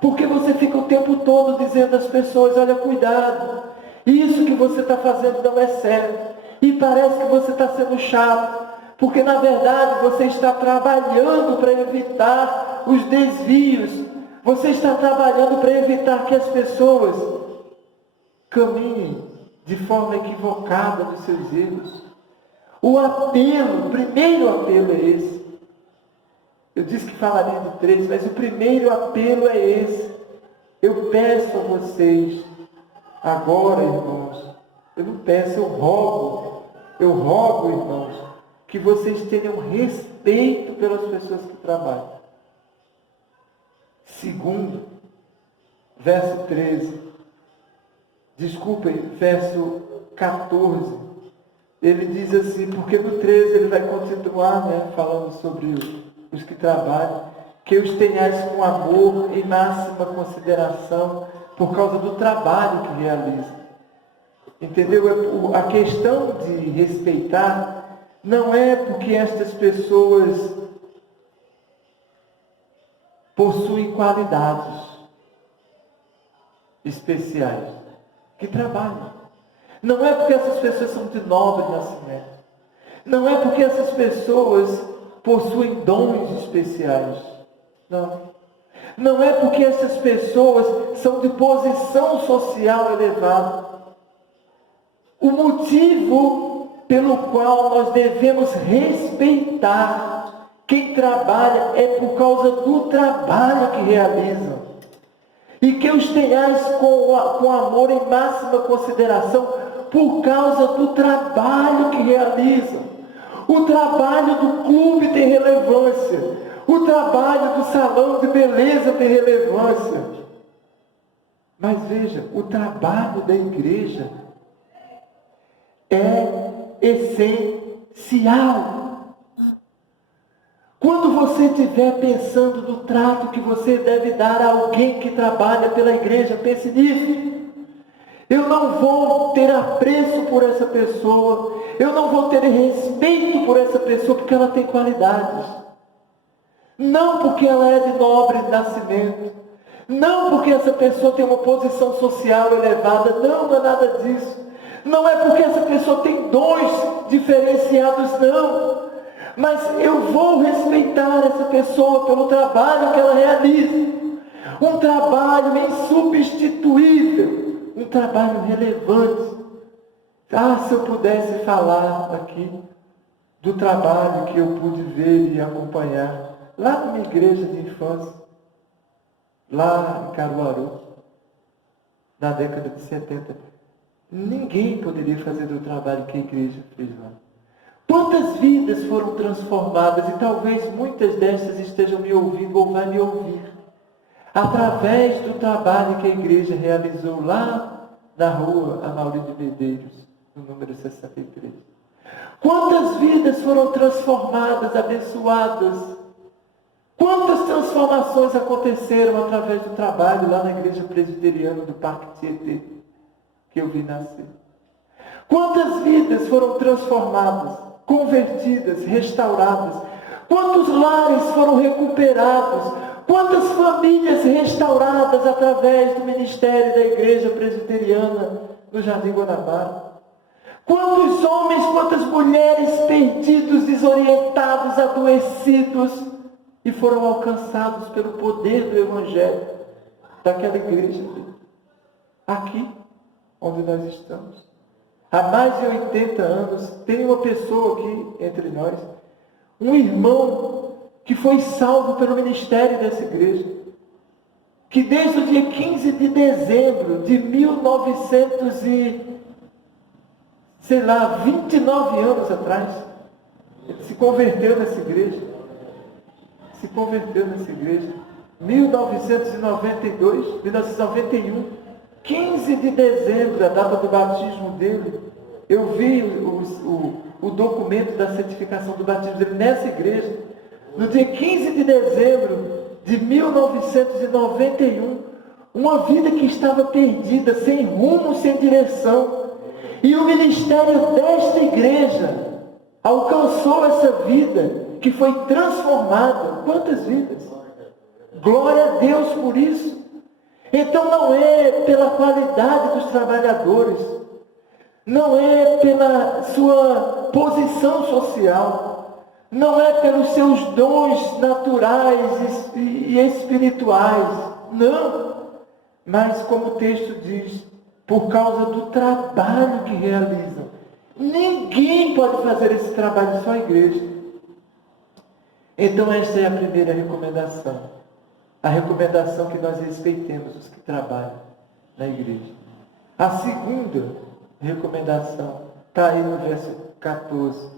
Porque você fica o tempo todo dizendo às pessoas, olha, cuidado, isso que você está fazendo não é certo. E parece que você está sendo chato, porque na verdade você está trabalhando para evitar os desvios. Você está trabalhando para evitar que as pessoas caminhem de forma equivocada dos seus erros. O apelo, o primeiro apelo é esse. Eu disse que falaria de 3, mas o primeiro apelo é esse. Eu peço a vocês, agora, irmãos, eu não peço, eu rogo, irmãos, que vocês tenham respeito pelas pessoas que trabalham. Segundo, verso 13, verso 14, ele diz assim, porque no 13 ele vai continuar, falando sobre os que trabalham, que os tenhais com amor e máxima consideração por causa do trabalho que realizam. Entendeu? A questão de respeitar não é porque estas pessoas possuem qualidades especiais, que trabalham. Não é porque essas pessoas são de nobre nascimento. Não é porque essas pessoas possuem dons especiais. Não. Não é porque essas pessoas são de posição social elevada. O motivo pelo qual nós devemos respeitar quem trabalha é por causa do trabalho que realizam. E que os tenhais com amor em máxima consideração por causa do trabalho que realizam. O trabalho do clube tem relevância. O trabalho do salão de beleza tem relevância. Mas veja, o trabalho da igreja é essencial. Quando você estiver pensando no trato que você deve dar a alguém que trabalha pela igreja, pense nisso. Eu não vou ter apreço por essa pessoa, eu não vou ter respeito por essa pessoa porque ela tem qualidades. Não porque ela é de nobre nascimento, não porque essa pessoa tem uma posição social elevada, não é nada disso. Não é porque essa pessoa tem dons diferenciados, não. Mas eu vou respeitar essa pessoa pelo trabalho que ela realiza. Um trabalho insubstituível, um trabalho relevante. Se eu pudesse falar aqui do trabalho que eu pude ver e acompanhar lá na minha igreja de infância, lá em Caruaru, na década de 70. Ninguém poderia fazer o trabalho que a igreja fez lá. Quantas vidas foram transformadas, e talvez muitas destas estejam me ouvindo ou vai me ouvir, através do trabalho que a igreja realizou lá na rua Amaury de Medeiros, no número 63. Quantas vidas foram transformadas, abençoadas? Quantas transformações aconteceram através do trabalho lá na igreja presbiteriana do Parque Tietê, que eu vi nascer? Quantas vidas foram transformadas, convertidas, restauradas? Quantos lares foram recuperados? Quantas famílias restauradas através do ministério da igreja presbiteriana no Jardim Guanabara? Quantos homens, quantas mulheres perdidos, desorientados, adoecidos e foram alcançados pelo poder do Evangelho daquela igreja aqui onde nós estamos. há mais de 80 anos, tem uma pessoa aqui entre nós, um irmão que foi salvo pelo ministério dessa igreja, que desde o dia 15 de dezembro de 29 anos atrás, ele se converteu nessa igreja. 1991, 15 de dezembro, a data do batismo dele. Eu vi o documento da certificação do batismo dele nessa igreja. No dia 15 de dezembro de 1991, uma vida que estava perdida, sem rumo, sem direção. E o ministério desta igreja alcançou essa vida, que foi transformada. Quantas vidas? Glória a Deus por isso. Então não é pela qualidade dos trabalhadores, não é pela sua posição social, não é pelos seus dons naturais e espirituais, não. Mas como o texto diz, por causa do trabalho que realizam. Ninguém pode fazer esse trabalho, só a igreja. Então esta é a primeira recomendação. A recomendação que nós respeitemos os que trabalham na igreja. A segunda recomendação está aí no verso 14.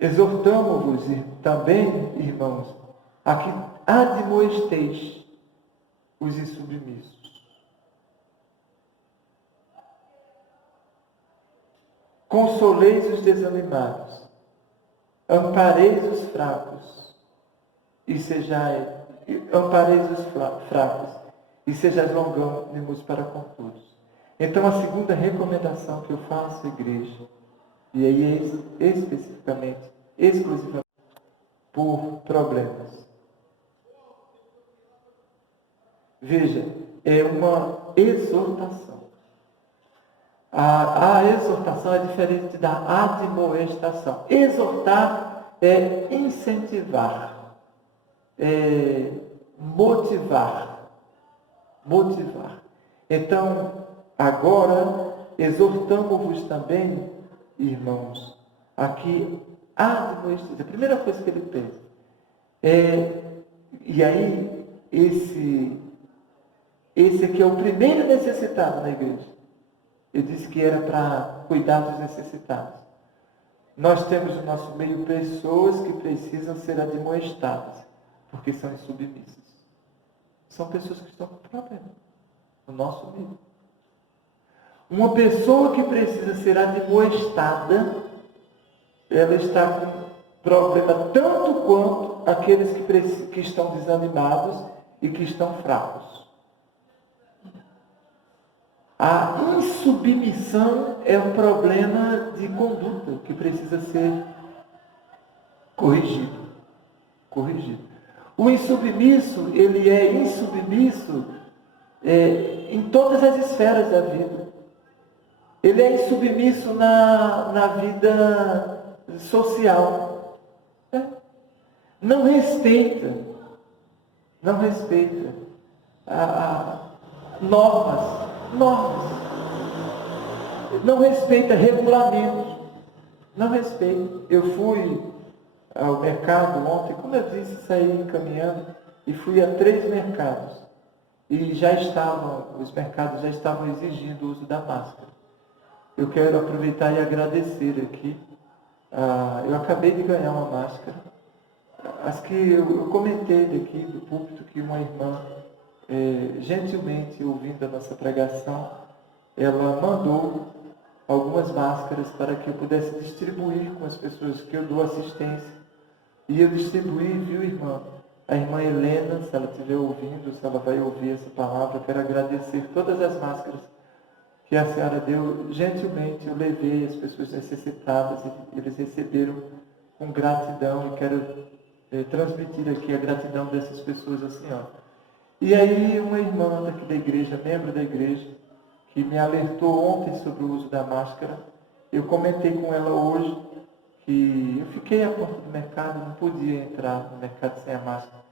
Exortamo-vos também, irmãos, a que admoesteis os insubmissos. Consoleis os desanimados, ampareis os fracos, ampareis os fracos, e sejais longânimos para com todos. Então, a segunda recomendação que eu faço à igreja, e aí especificamente, exclusivamente, por problemas. Veja, é uma exortação. A exortação é diferente da admoestação. Exortar é incentivar, é motivar. Então, agora, exortamo-vos também, irmãos, aqui admoestais. A primeira coisa que ele pensa e aí, esse aqui é o primeiro necessitado na igreja. Ele disse que era para cuidar dos necessitados. Nós temos no nosso meio pessoas que precisam ser admoestadas, porque são insubmissas. São pessoas que estão com problema no nosso meio. Uma pessoa que precisa ser admoestada, ela está com problema tanto quanto aqueles que estão desanimados e que estão fracos. A insubmissão é um problema de conduta que precisa ser corrigido. O insubmisso, ele é insubmisso em todas as esferas da vida. Ele é insubmisso na vida social. Não respeita normas. Não respeita regulamentos. Não respeita. Eu fui ao mercado ontem, como eu disse, saí caminhando e fui a 3 mercados. E os mercados já estavam exigindo o uso da máscara. Eu quero aproveitar e agradecer aqui. Eu acabei de ganhar uma máscara. As que eu comentei daqui do púlpito que uma irmã, gentilmente ouvindo a nossa pregação, ela mandou algumas máscaras para que eu pudesse distribuir com as pessoas que eu dou assistência. E eu distribuí, viu, irmã? A irmã Helena, se ela estiver ouvindo, se ela vai ouvir essa palavra, eu quero agradecer todas as máscaras que a senhora deu. Gentilmente eu levei as pessoas necessitadas e eles receberam com gratidão e quero transmitir aqui a gratidão dessas pessoas à senhora. E aí uma irmã daqui da igreja, membro da igreja, que me alertou ontem sobre o uso da máscara, eu comentei com ela hoje que eu fiquei à porta do mercado, não podia entrar no mercado sem a máscara.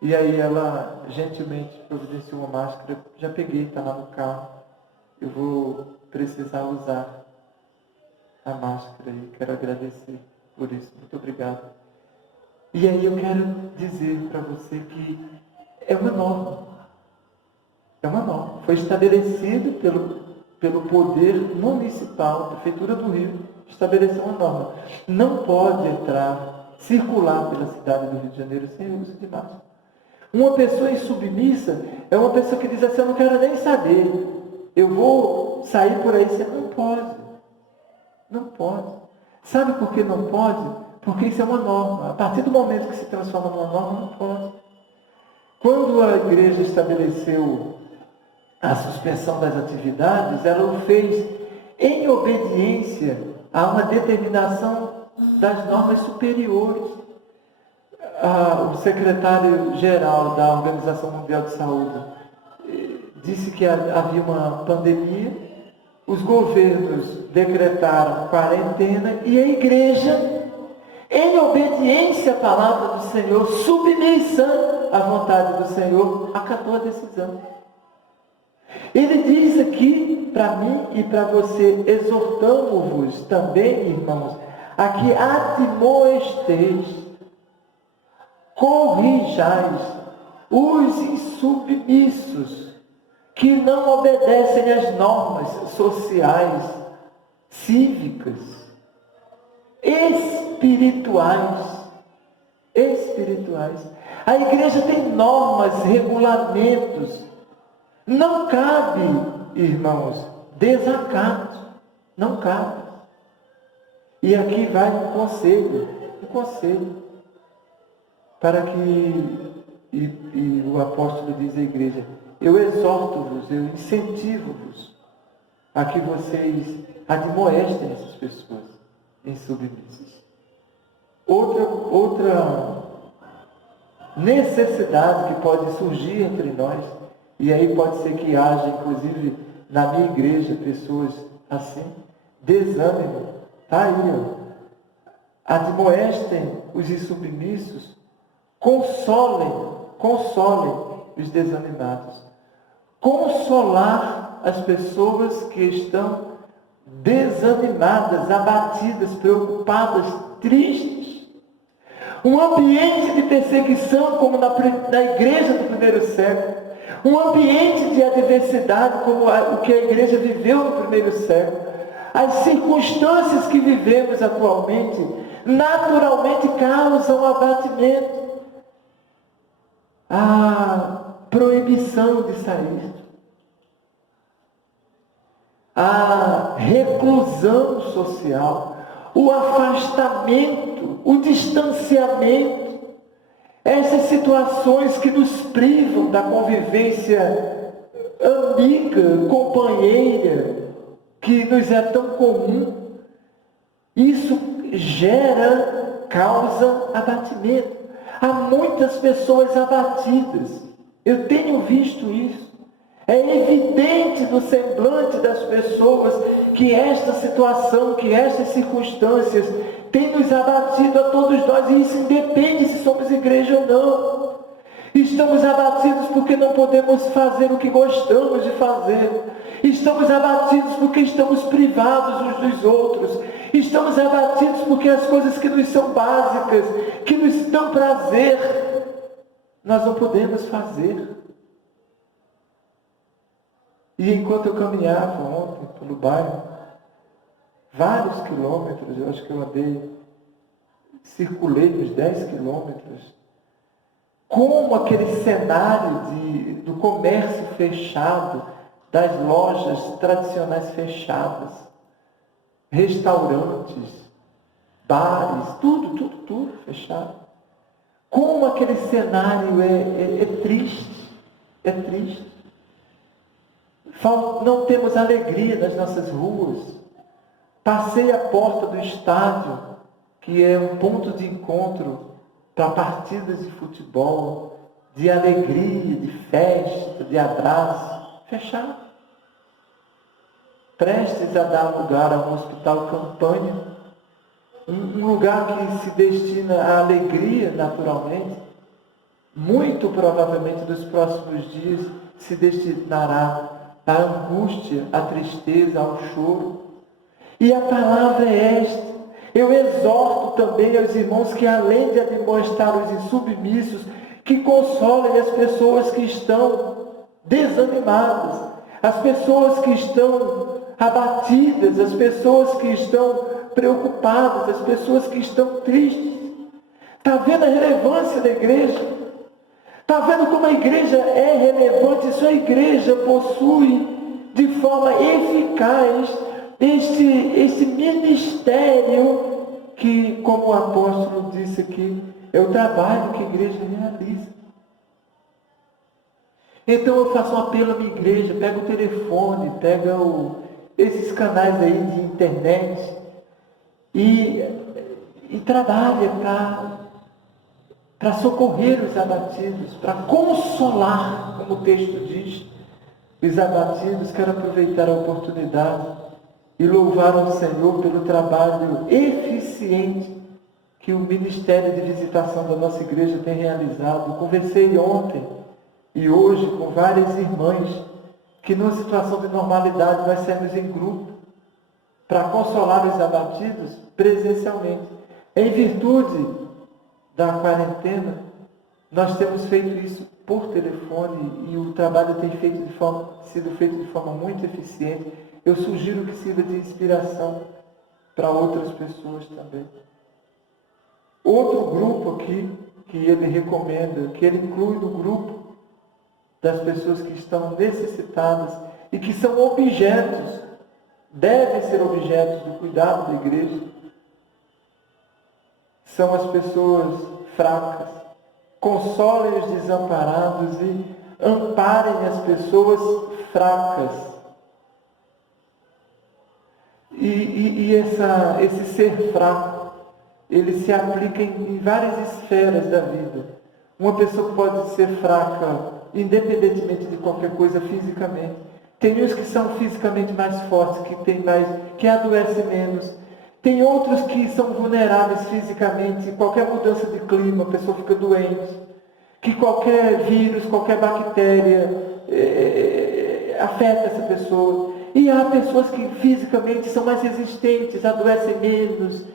E aí ela gentilmente providenciou uma máscara, já peguei, está lá no carro. eu vou precisar usar a máscara e quero agradecer por isso. Muito obrigado. E aí eu quero dizer para você que é uma norma. É uma norma. Foi estabelecido pelo poder municipal, a Prefeitura do Rio, estabeleceu uma norma. Não pode circular pela cidade do Rio de Janeiro sem uso de máscara. Uma pessoa insubmissa é uma pessoa que diz assim, eu não quero nem saber. Eu vou sair por aí. Você não pode. Não pode. Sabe por que não pode? Porque isso é uma norma. A partir do momento que se transforma numa norma, não pode. Quando a igreja estabeleceu a suspensão das atividades, ela o fez em obediência a uma determinação das normas superiores. O secretário-geral da Organização Mundial de Saúde disse que havia uma pandemia, os governos decretaram quarentena e a igreja, em obediência à palavra do Senhor, submissa à vontade do Senhor, acatou a decisão. Ele diz aqui para mim e para você, exortamo-vos também, irmãos, a que admoesteis, corrijais os insubmissos, que não obedecem às normas sociais, cívicas, espirituais. A igreja tem normas, regulamentos. Não cabe, irmãos, desacato. Não cabe. E aqui vai um conselho. Para que, e o apóstolo diz à igreja, eu exorto-vos, eu incentivo-vos a que vocês admoestem essas pessoas insubmissas. Outra necessidade que pode surgir entre nós, e aí pode ser que haja, inclusive, na minha igreja, pessoas assim, desânimo. Está aí, ó. Admoestem os insubmissos, consolem os desanimados. Consolar as pessoas que estão desanimadas, abatidas, preocupadas, tristes. Um ambiente de perseguição como na igreja do primeiro século. Um ambiente de adversidade como o que a igreja viveu no primeiro século. As circunstâncias que vivemos atualmente naturalmente causam abatimento. A proibição de sair. A reclusão social. O afastamento, o distanciamento. Essas situações que nos privam da convivência amiga, companheira, que nos é tão comum, isso causa abatimento. Há muitas pessoas abatidas. Eu tenho visto isso. É evidente no semblante das pessoas que esta situação, que estas circunstâncias têm nos abatido a todos nós, e isso independe se somos igreja ou não. Estamos abatidos porque não podemos fazer o que gostamos de fazer. Estamos abatidos porque estamos privados uns dos outros. Estamos abatidos porque as coisas que nos são básicas, que nos dão prazer, nós não podemos fazer. E enquanto eu caminhava ontem pelo bairro, vários quilômetros, eu acho que eu circulei uns 10 quilômetros, como aquele cenário do comércio fechado, das lojas tradicionais fechadas, restaurantes, bares, tudo fechado. Como aquele cenário é triste, Não temos alegria nas nossas ruas. Passei a porta do estádio, que é um ponto de encontro para partidas de futebol, de alegria, de festa, de abraço, fechado. Prestes a dar lugar a um hospital campanha, um lugar que se destina à alegria naturalmente, muito provavelmente nos próximos dias se destinará à angústia, à tristeza, ao choro. E a palavra é esta. Eu exorto também aos irmãos que, além de admoestar os insubmissos, que consolem as pessoas que estão desanimadas, as pessoas que estão abatidas, as pessoas que estão preocupadas, as pessoas que estão tristes. Está vendo a relevância da igreja? Está vendo como a igreja é relevante? Sua igreja possui de forma eficaz este ministério que, como o apóstolo disse aqui, é o trabalho que a igreja realiza. Então eu faço um apelo à minha igreja, pega o telefone, pega esses canais aí de internet e trabalha para socorrer os abatidos, para consolar, como o texto diz, os abatidos. Quero aproveitar a oportunidade e louvar ao Senhor pelo trabalho eficiente que o Ministério de Visitação da nossa igreja tem realizado. Conversei ontem e hoje com várias irmãs que, numa situação de normalidade, nós saímos em grupo para consolar os abatidos presencialmente. Em virtude da quarentena, nós temos feito isso por telefone e o trabalho tem sido feito de forma muito eficiente. Eu sugiro que sirva de inspiração para outras pessoas também. Outro grupo aqui que ele recomenda, que ele inclui no grupo das pessoas que estão necessitadas e que são objetos, devem ser objetos do cuidado da igreja, são as pessoas fracas. Consolem os desamparados e amparem as pessoas fracas. Esse ser fraco, ele se aplica em várias esferas da vida. Uma pessoa pode ser fraca, independentemente de qualquer coisa fisicamente. Tem uns que são fisicamente mais fortes, que adoecem menos. Tem outros que são vulneráveis fisicamente. Qualquer mudança de clima, a pessoa fica doente. Que qualquer vírus, qualquer bactéria afeta essa pessoa. E há pessoas que fisicamente são mais resistentes, adoecem menos,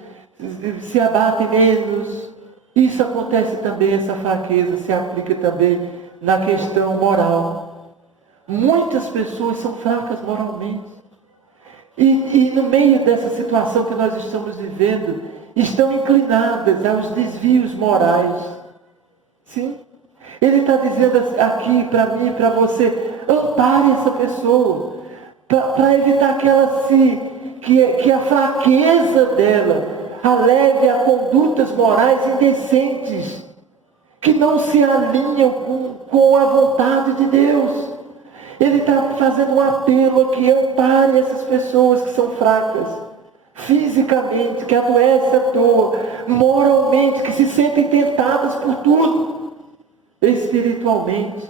se abatem menos. Isso acontece também, essa fraqueza se aplica também na questão moral. Muitas pessoas são fracas moralmente. E no meio dessa situação que nós estamos vivendo, estão inclinadas aos desvios morais. Sim. Ele está dizendo aqui para mim e para você, ampare essa pessoa, para evitar que a fraqueza dela a leve a condutas morais indecentes, que não se alinham com a vontade de Deus. Ele está fazendo um apelo aqui, ampare essas pessoas que são fracas, fisicamente, que adoecem à toa, moralmente, que se sentem tentadas por tudo, espiritualmente,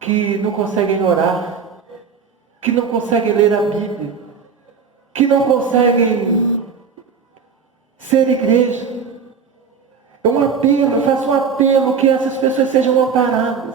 que não conseguem orar, que não conseguem ler a Bíblia, que não conseguem ser igreja. É um apelo, eu faço um apelo que essas pessoas sejam amparadas.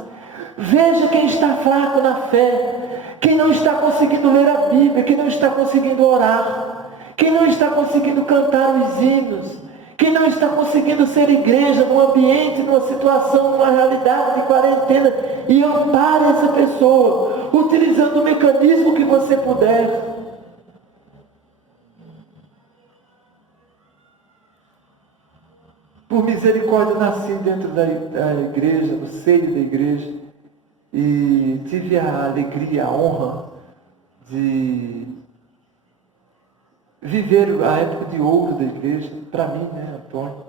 Veja quem está fraco na fé, quem não está conseguindo ler a Bíblia, quem não está conseguindo orar, quem não está conseguindo cantar os hinos, quem não está conseguindo ser igreja num ambiente, numa situação, numa realidade de quarentena, e ampare essa pessoa, utilizando o mecanismo que você puder. Por misericórdia, nasci dentro da igreja, do seio da igreja, e tive a alegria, a honra de viver a época de ouro da igreja, para mim, né, Antônio?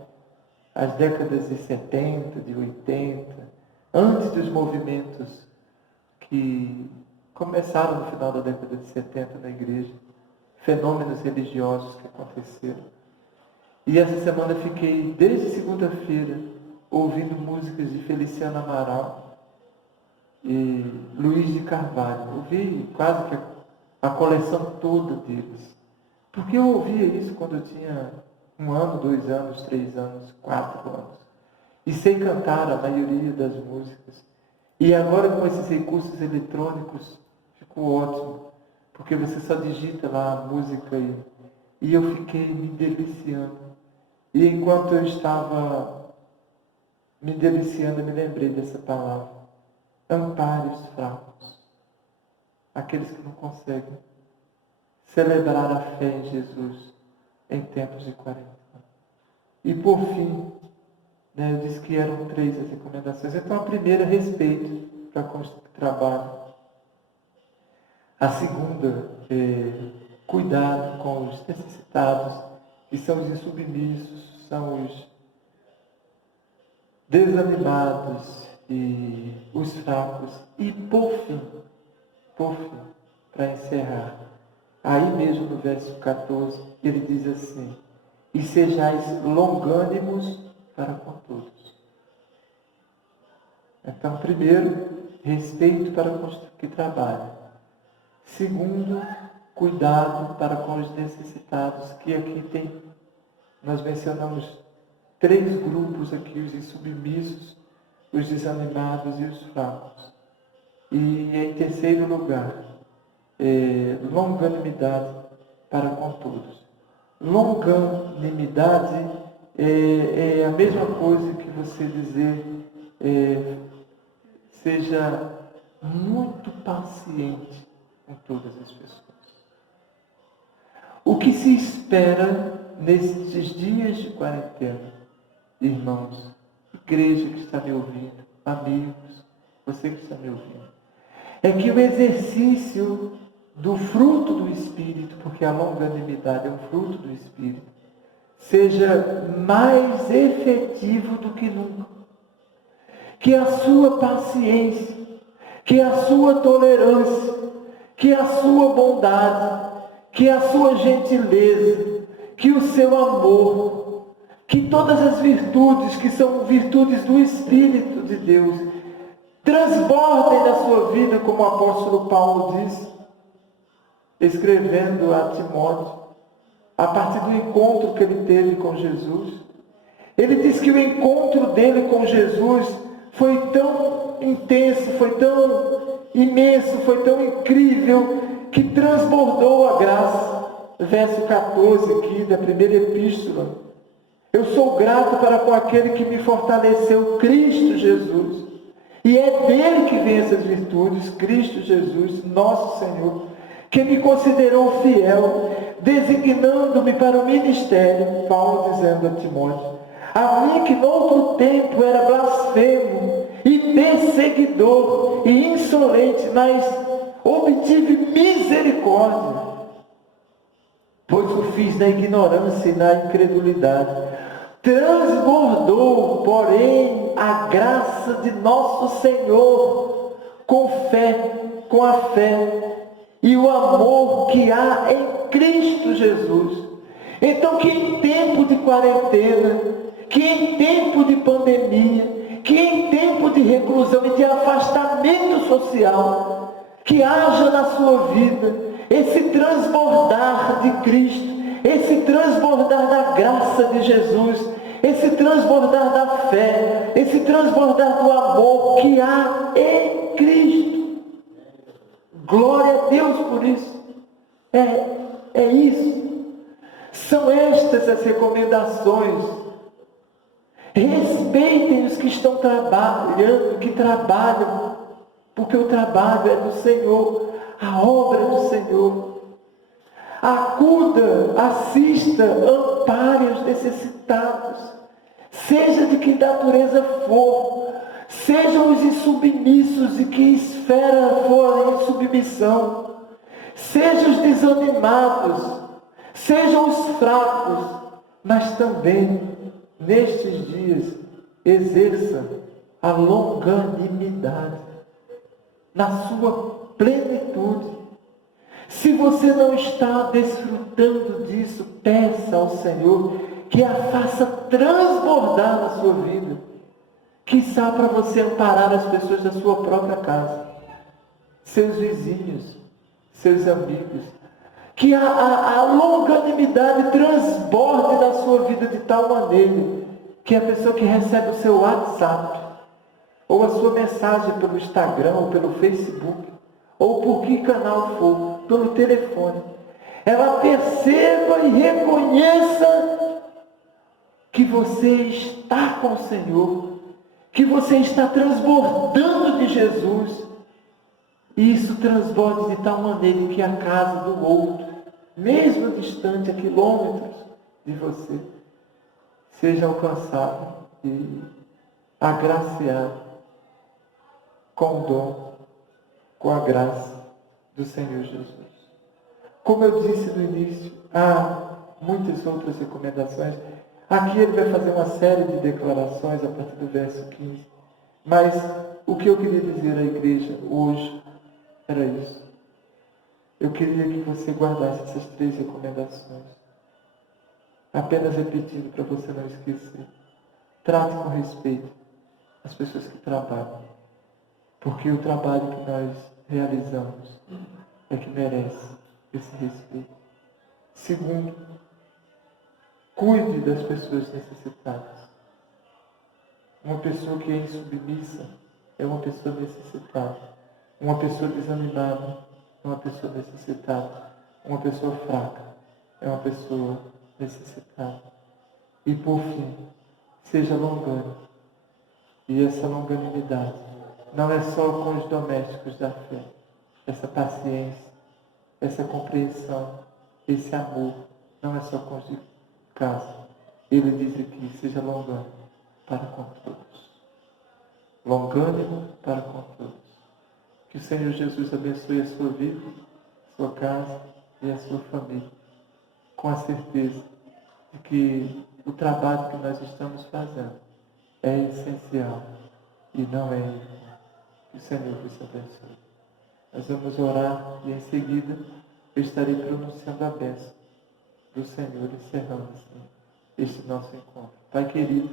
As décadas de 70, de 80, antes dos movimentos que começaram no final da década de 70 na igreja, fenômenos religiosos que aconteceram. E essa semana fiquei, desde segunda-feira, ouvindo músicas de Feliciano Amaral e Luiz de Carvalho. Ouvi quase que a coleção toda deles. Porque eu ouvia isso quando eu tinha 1 ano, 2 anos, 3 anos, 4 anos. E sei cantar a maioria das músicas. E agora com esses recursos eletrônicos, ficou ótimo, porque você só digita lá a música e eu fiquei me deliciando. E enquanto eu estava me deliciando, eu me lembrei dessa palavra: ampare os fracos, aqueles que não conseguem celebrar a fé em Jesus em tempos de quarentena. E por fim, eu disse que eram 3 as recomendações. Então a primeira, respeito para com o trabalho. A segunda, cuidado com os necessitados, que são os insubmissos, são os desanimados e os fracos. E por fim, para encerrar, aí mesmo no verso 14, ele diz assim: e sejais longânimos para com todos. Então, primeiro, respeito para com os que trabalham. Segundo, cuidado para com os necessitados, que aqui nós mencionamos 3 grupos aqui: os insubmissos, os desanimados e os fracos. E em terceiro lugar, longanimidade para com todos. Longanimidade é a mesma coisa que você dizer seja muito paciente com todas as pessoas. O que se espera nestes dias de quarentena, irmãos, igreja que está me ouvindo, amigos, você que está me ouvindo, é que o exercício do fruto do Espírito, porque a longanimidade é um fruto do Espírito, seja mais efetivo do que nunca. Que a sua paciência, que a sua tolerância, que a sua bondade, que a sua gentileza, que o seu amor, que todas as virtudes que são virtudes do Espírito de Deus transbordem na sua vida, como o apóstolo Paulo diz, escrevendo a Timóteo, a partir do encontro que ele teve com Jesus. Ele diz que o encontro dele com Jesus foi tão intenso, foi tão imenso, foi tão incrível, que transbordou a graça. Verso 14 aqui da primeira epístola: eu sou grato para com aquele que me fortaleceu, Cristo Jesus. E é dele que vem essas virtudes, Cristo Jesus, nosso Senhor, que me considerou fiel, designando-me para o ministério. Paulo dizendo a Timóteo: a mim que noutro tempo era blasfemo e perseguidor e insolente, mas obtive misericórdia, pois o fiz na ignorância e na incredulidade. Transbordou, porém, a graça de nosso Senhor com a fé e o amor que há em Cristo Jesus. Então, que em tempo de quarentena, que em tempo de pandemia, que em tempo de reclusão e de afastamento social, que haja na sua vida esse transbordar de Cristo, esse transbordar da graça de Jesus, esse transbordar da fé, esse transbordar do amor que há em Cristo. Glória a Deus por isso. É isso. São estas as recomendações. Respeitem os que estão trabalhando, que trabalham, porque o trabalho é do Senhor, a obra é do Senhor. Acuda, assista, ampare os necessitados, seja de que natureza for, sejam os insubmissos e que esfera for em submissão, sejam os desanimados, sejam os fracos, mas também, nestes dias, exerça a longanimidade na sua plenitude. Se você não está desfrutando disso, peça ao Senhor que a faça transbordar na sua vida. Quiçá para você amparar as pessoas da sua própria casa, seus vizinhos, seus amigos. Que a longanimidade transborde na sua vida de tal maneira que a pessoa que recebe o seu WhatsApp ou a sua mensagem pelo Instagram, ou pelo Facebook, ou por que canal for, pelo telefone, ela perceba e reconheça que você está com o Senhor, que você está transbordando de Jesus, e isso transborde de tal maneira que a casa do outro, mesmo distante a quilômetros de você, seja alcançada e agraciada com o dom, com a graça do Senhor Jesus. Como eu disse no início, há muitas outras recomendações. Aqui ele vai fazer uma série de declarações a partir do verso 15. Mas o que eu queria dizer à igreja hoje era isso. Eu queria que você guardasse essas 3 recomendações. Apenas repetindo para você não esquecer. Trate com respeito as pessoas que trabalham. Porque o trabalho que nós realizamos é que merece esse respeito. Segundo, cuide das pessoas necessitadas. Uma pessoa que é insubmissa é uma pessoa necessitada. Uma pessoa desanimada é uma pessoa necessitada. Uma pessoa fraca é uma pessoa necessitada. E por fim, seja longânimo. E essa longanimidade não é só com os domésticos da fé. Essa paciência, essa compreensão, esse amor, não é só com os de casa. Ele diz aqui, seja longânimo para com todos. Longânimo para com todos. Que o Senhor Jesus abençoe a sua vida, a sua casa e a sua família. Com a certeza de que o trabalho que nós estamos fazendo é essencial e não é inútil. Que o Senhor vos abençoe. Nós vamos orar e em seguida eu estarei pronunciando a bênção do Senhor, encerrando assim este nosso encontro. Pai querido,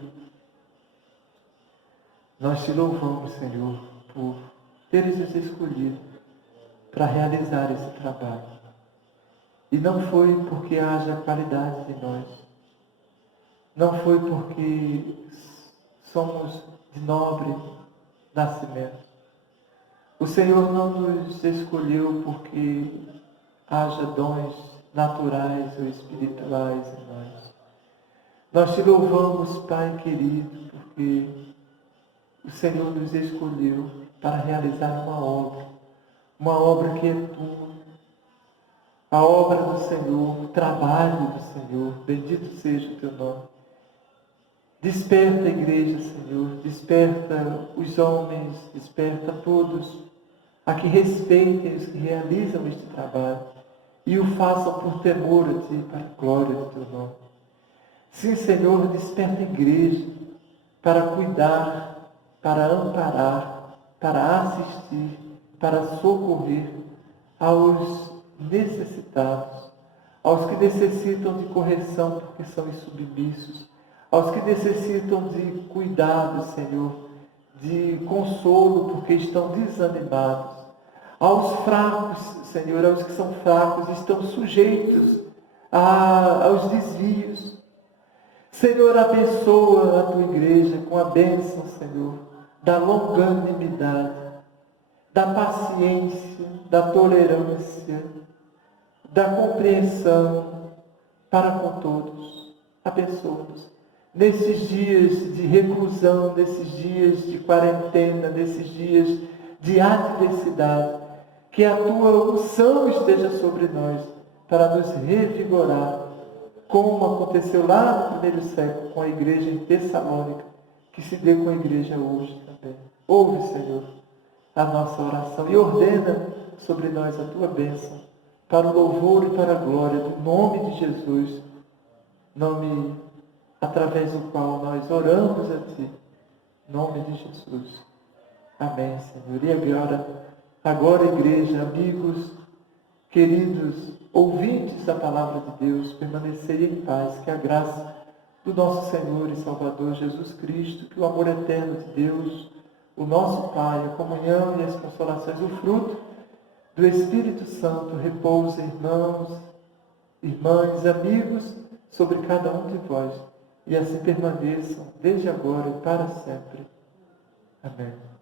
nós te louvamos, Senhor, por teres nos escolhido para realizar esse trabalho. E não foi porque haja qualidade em nós, não foi porque somos de nobre nascimento. O Senhor não nos escolheu porque haja dons naturais ou espirituais em nós. Nós te louvamos, Pai querido, porque o Senhor nos escolheu para realizar uma obra que é tua, a obra do Senhor, o trabalho do Senhor. Bendito seja o teu nome. Desperta a igreja, Senhor, desperta os homens, desperta todos a que respeitem os que realizam este trabalho e o façam por temor a Ti, para a glória do Teu nome. Sim, Senhor, desperta a igreja para cuidar, para amparar, para assistir, para socorrer aos necessitados, aos que necessitam de correção porque são insubmissos, aos que necessitam de cuidado, Senhor, de consolo porque estão desanimados, aos fracos, Senhor, aos que são fracos e estão sujeitos aos desvios. Senhor, abençoa a tua igreja com a bênção, Senhor, da longanimidade, da paciência, da tolerância, da compreensão para com todos. Abençoa-nos nesses dias de reclusão, nesses dias de quarentena, nesses dias de adversidade, que a tua unção esteja sobre nós para nos revigorar, como aconteceu lá no primeiro século com a igreja em Tessalônica, que se dê com a igreja hoje também. Ouve, Senhor, a nossa oração e ordena sobre nós a tua bênção, para o louvor e para a glória do nome de Jesus, nome através do qual nós oramos a Ti, em nome de Jesus. Amém, Senhor. E agora, igreja, amigos, queridos, ouvintes da palavra de Deus, permanecei em paz, que a graça do nosso Senhor e Salvador Jesus Cristo, que o amor eterno de Deus, o nosso Pai, a comunhão e as consolações, o fruto do Espírito Santo, repousem, irmãos, irmãs, amigos, sobre cada um de vós, e assim permaneçam, desde agora e para sempre. Amém.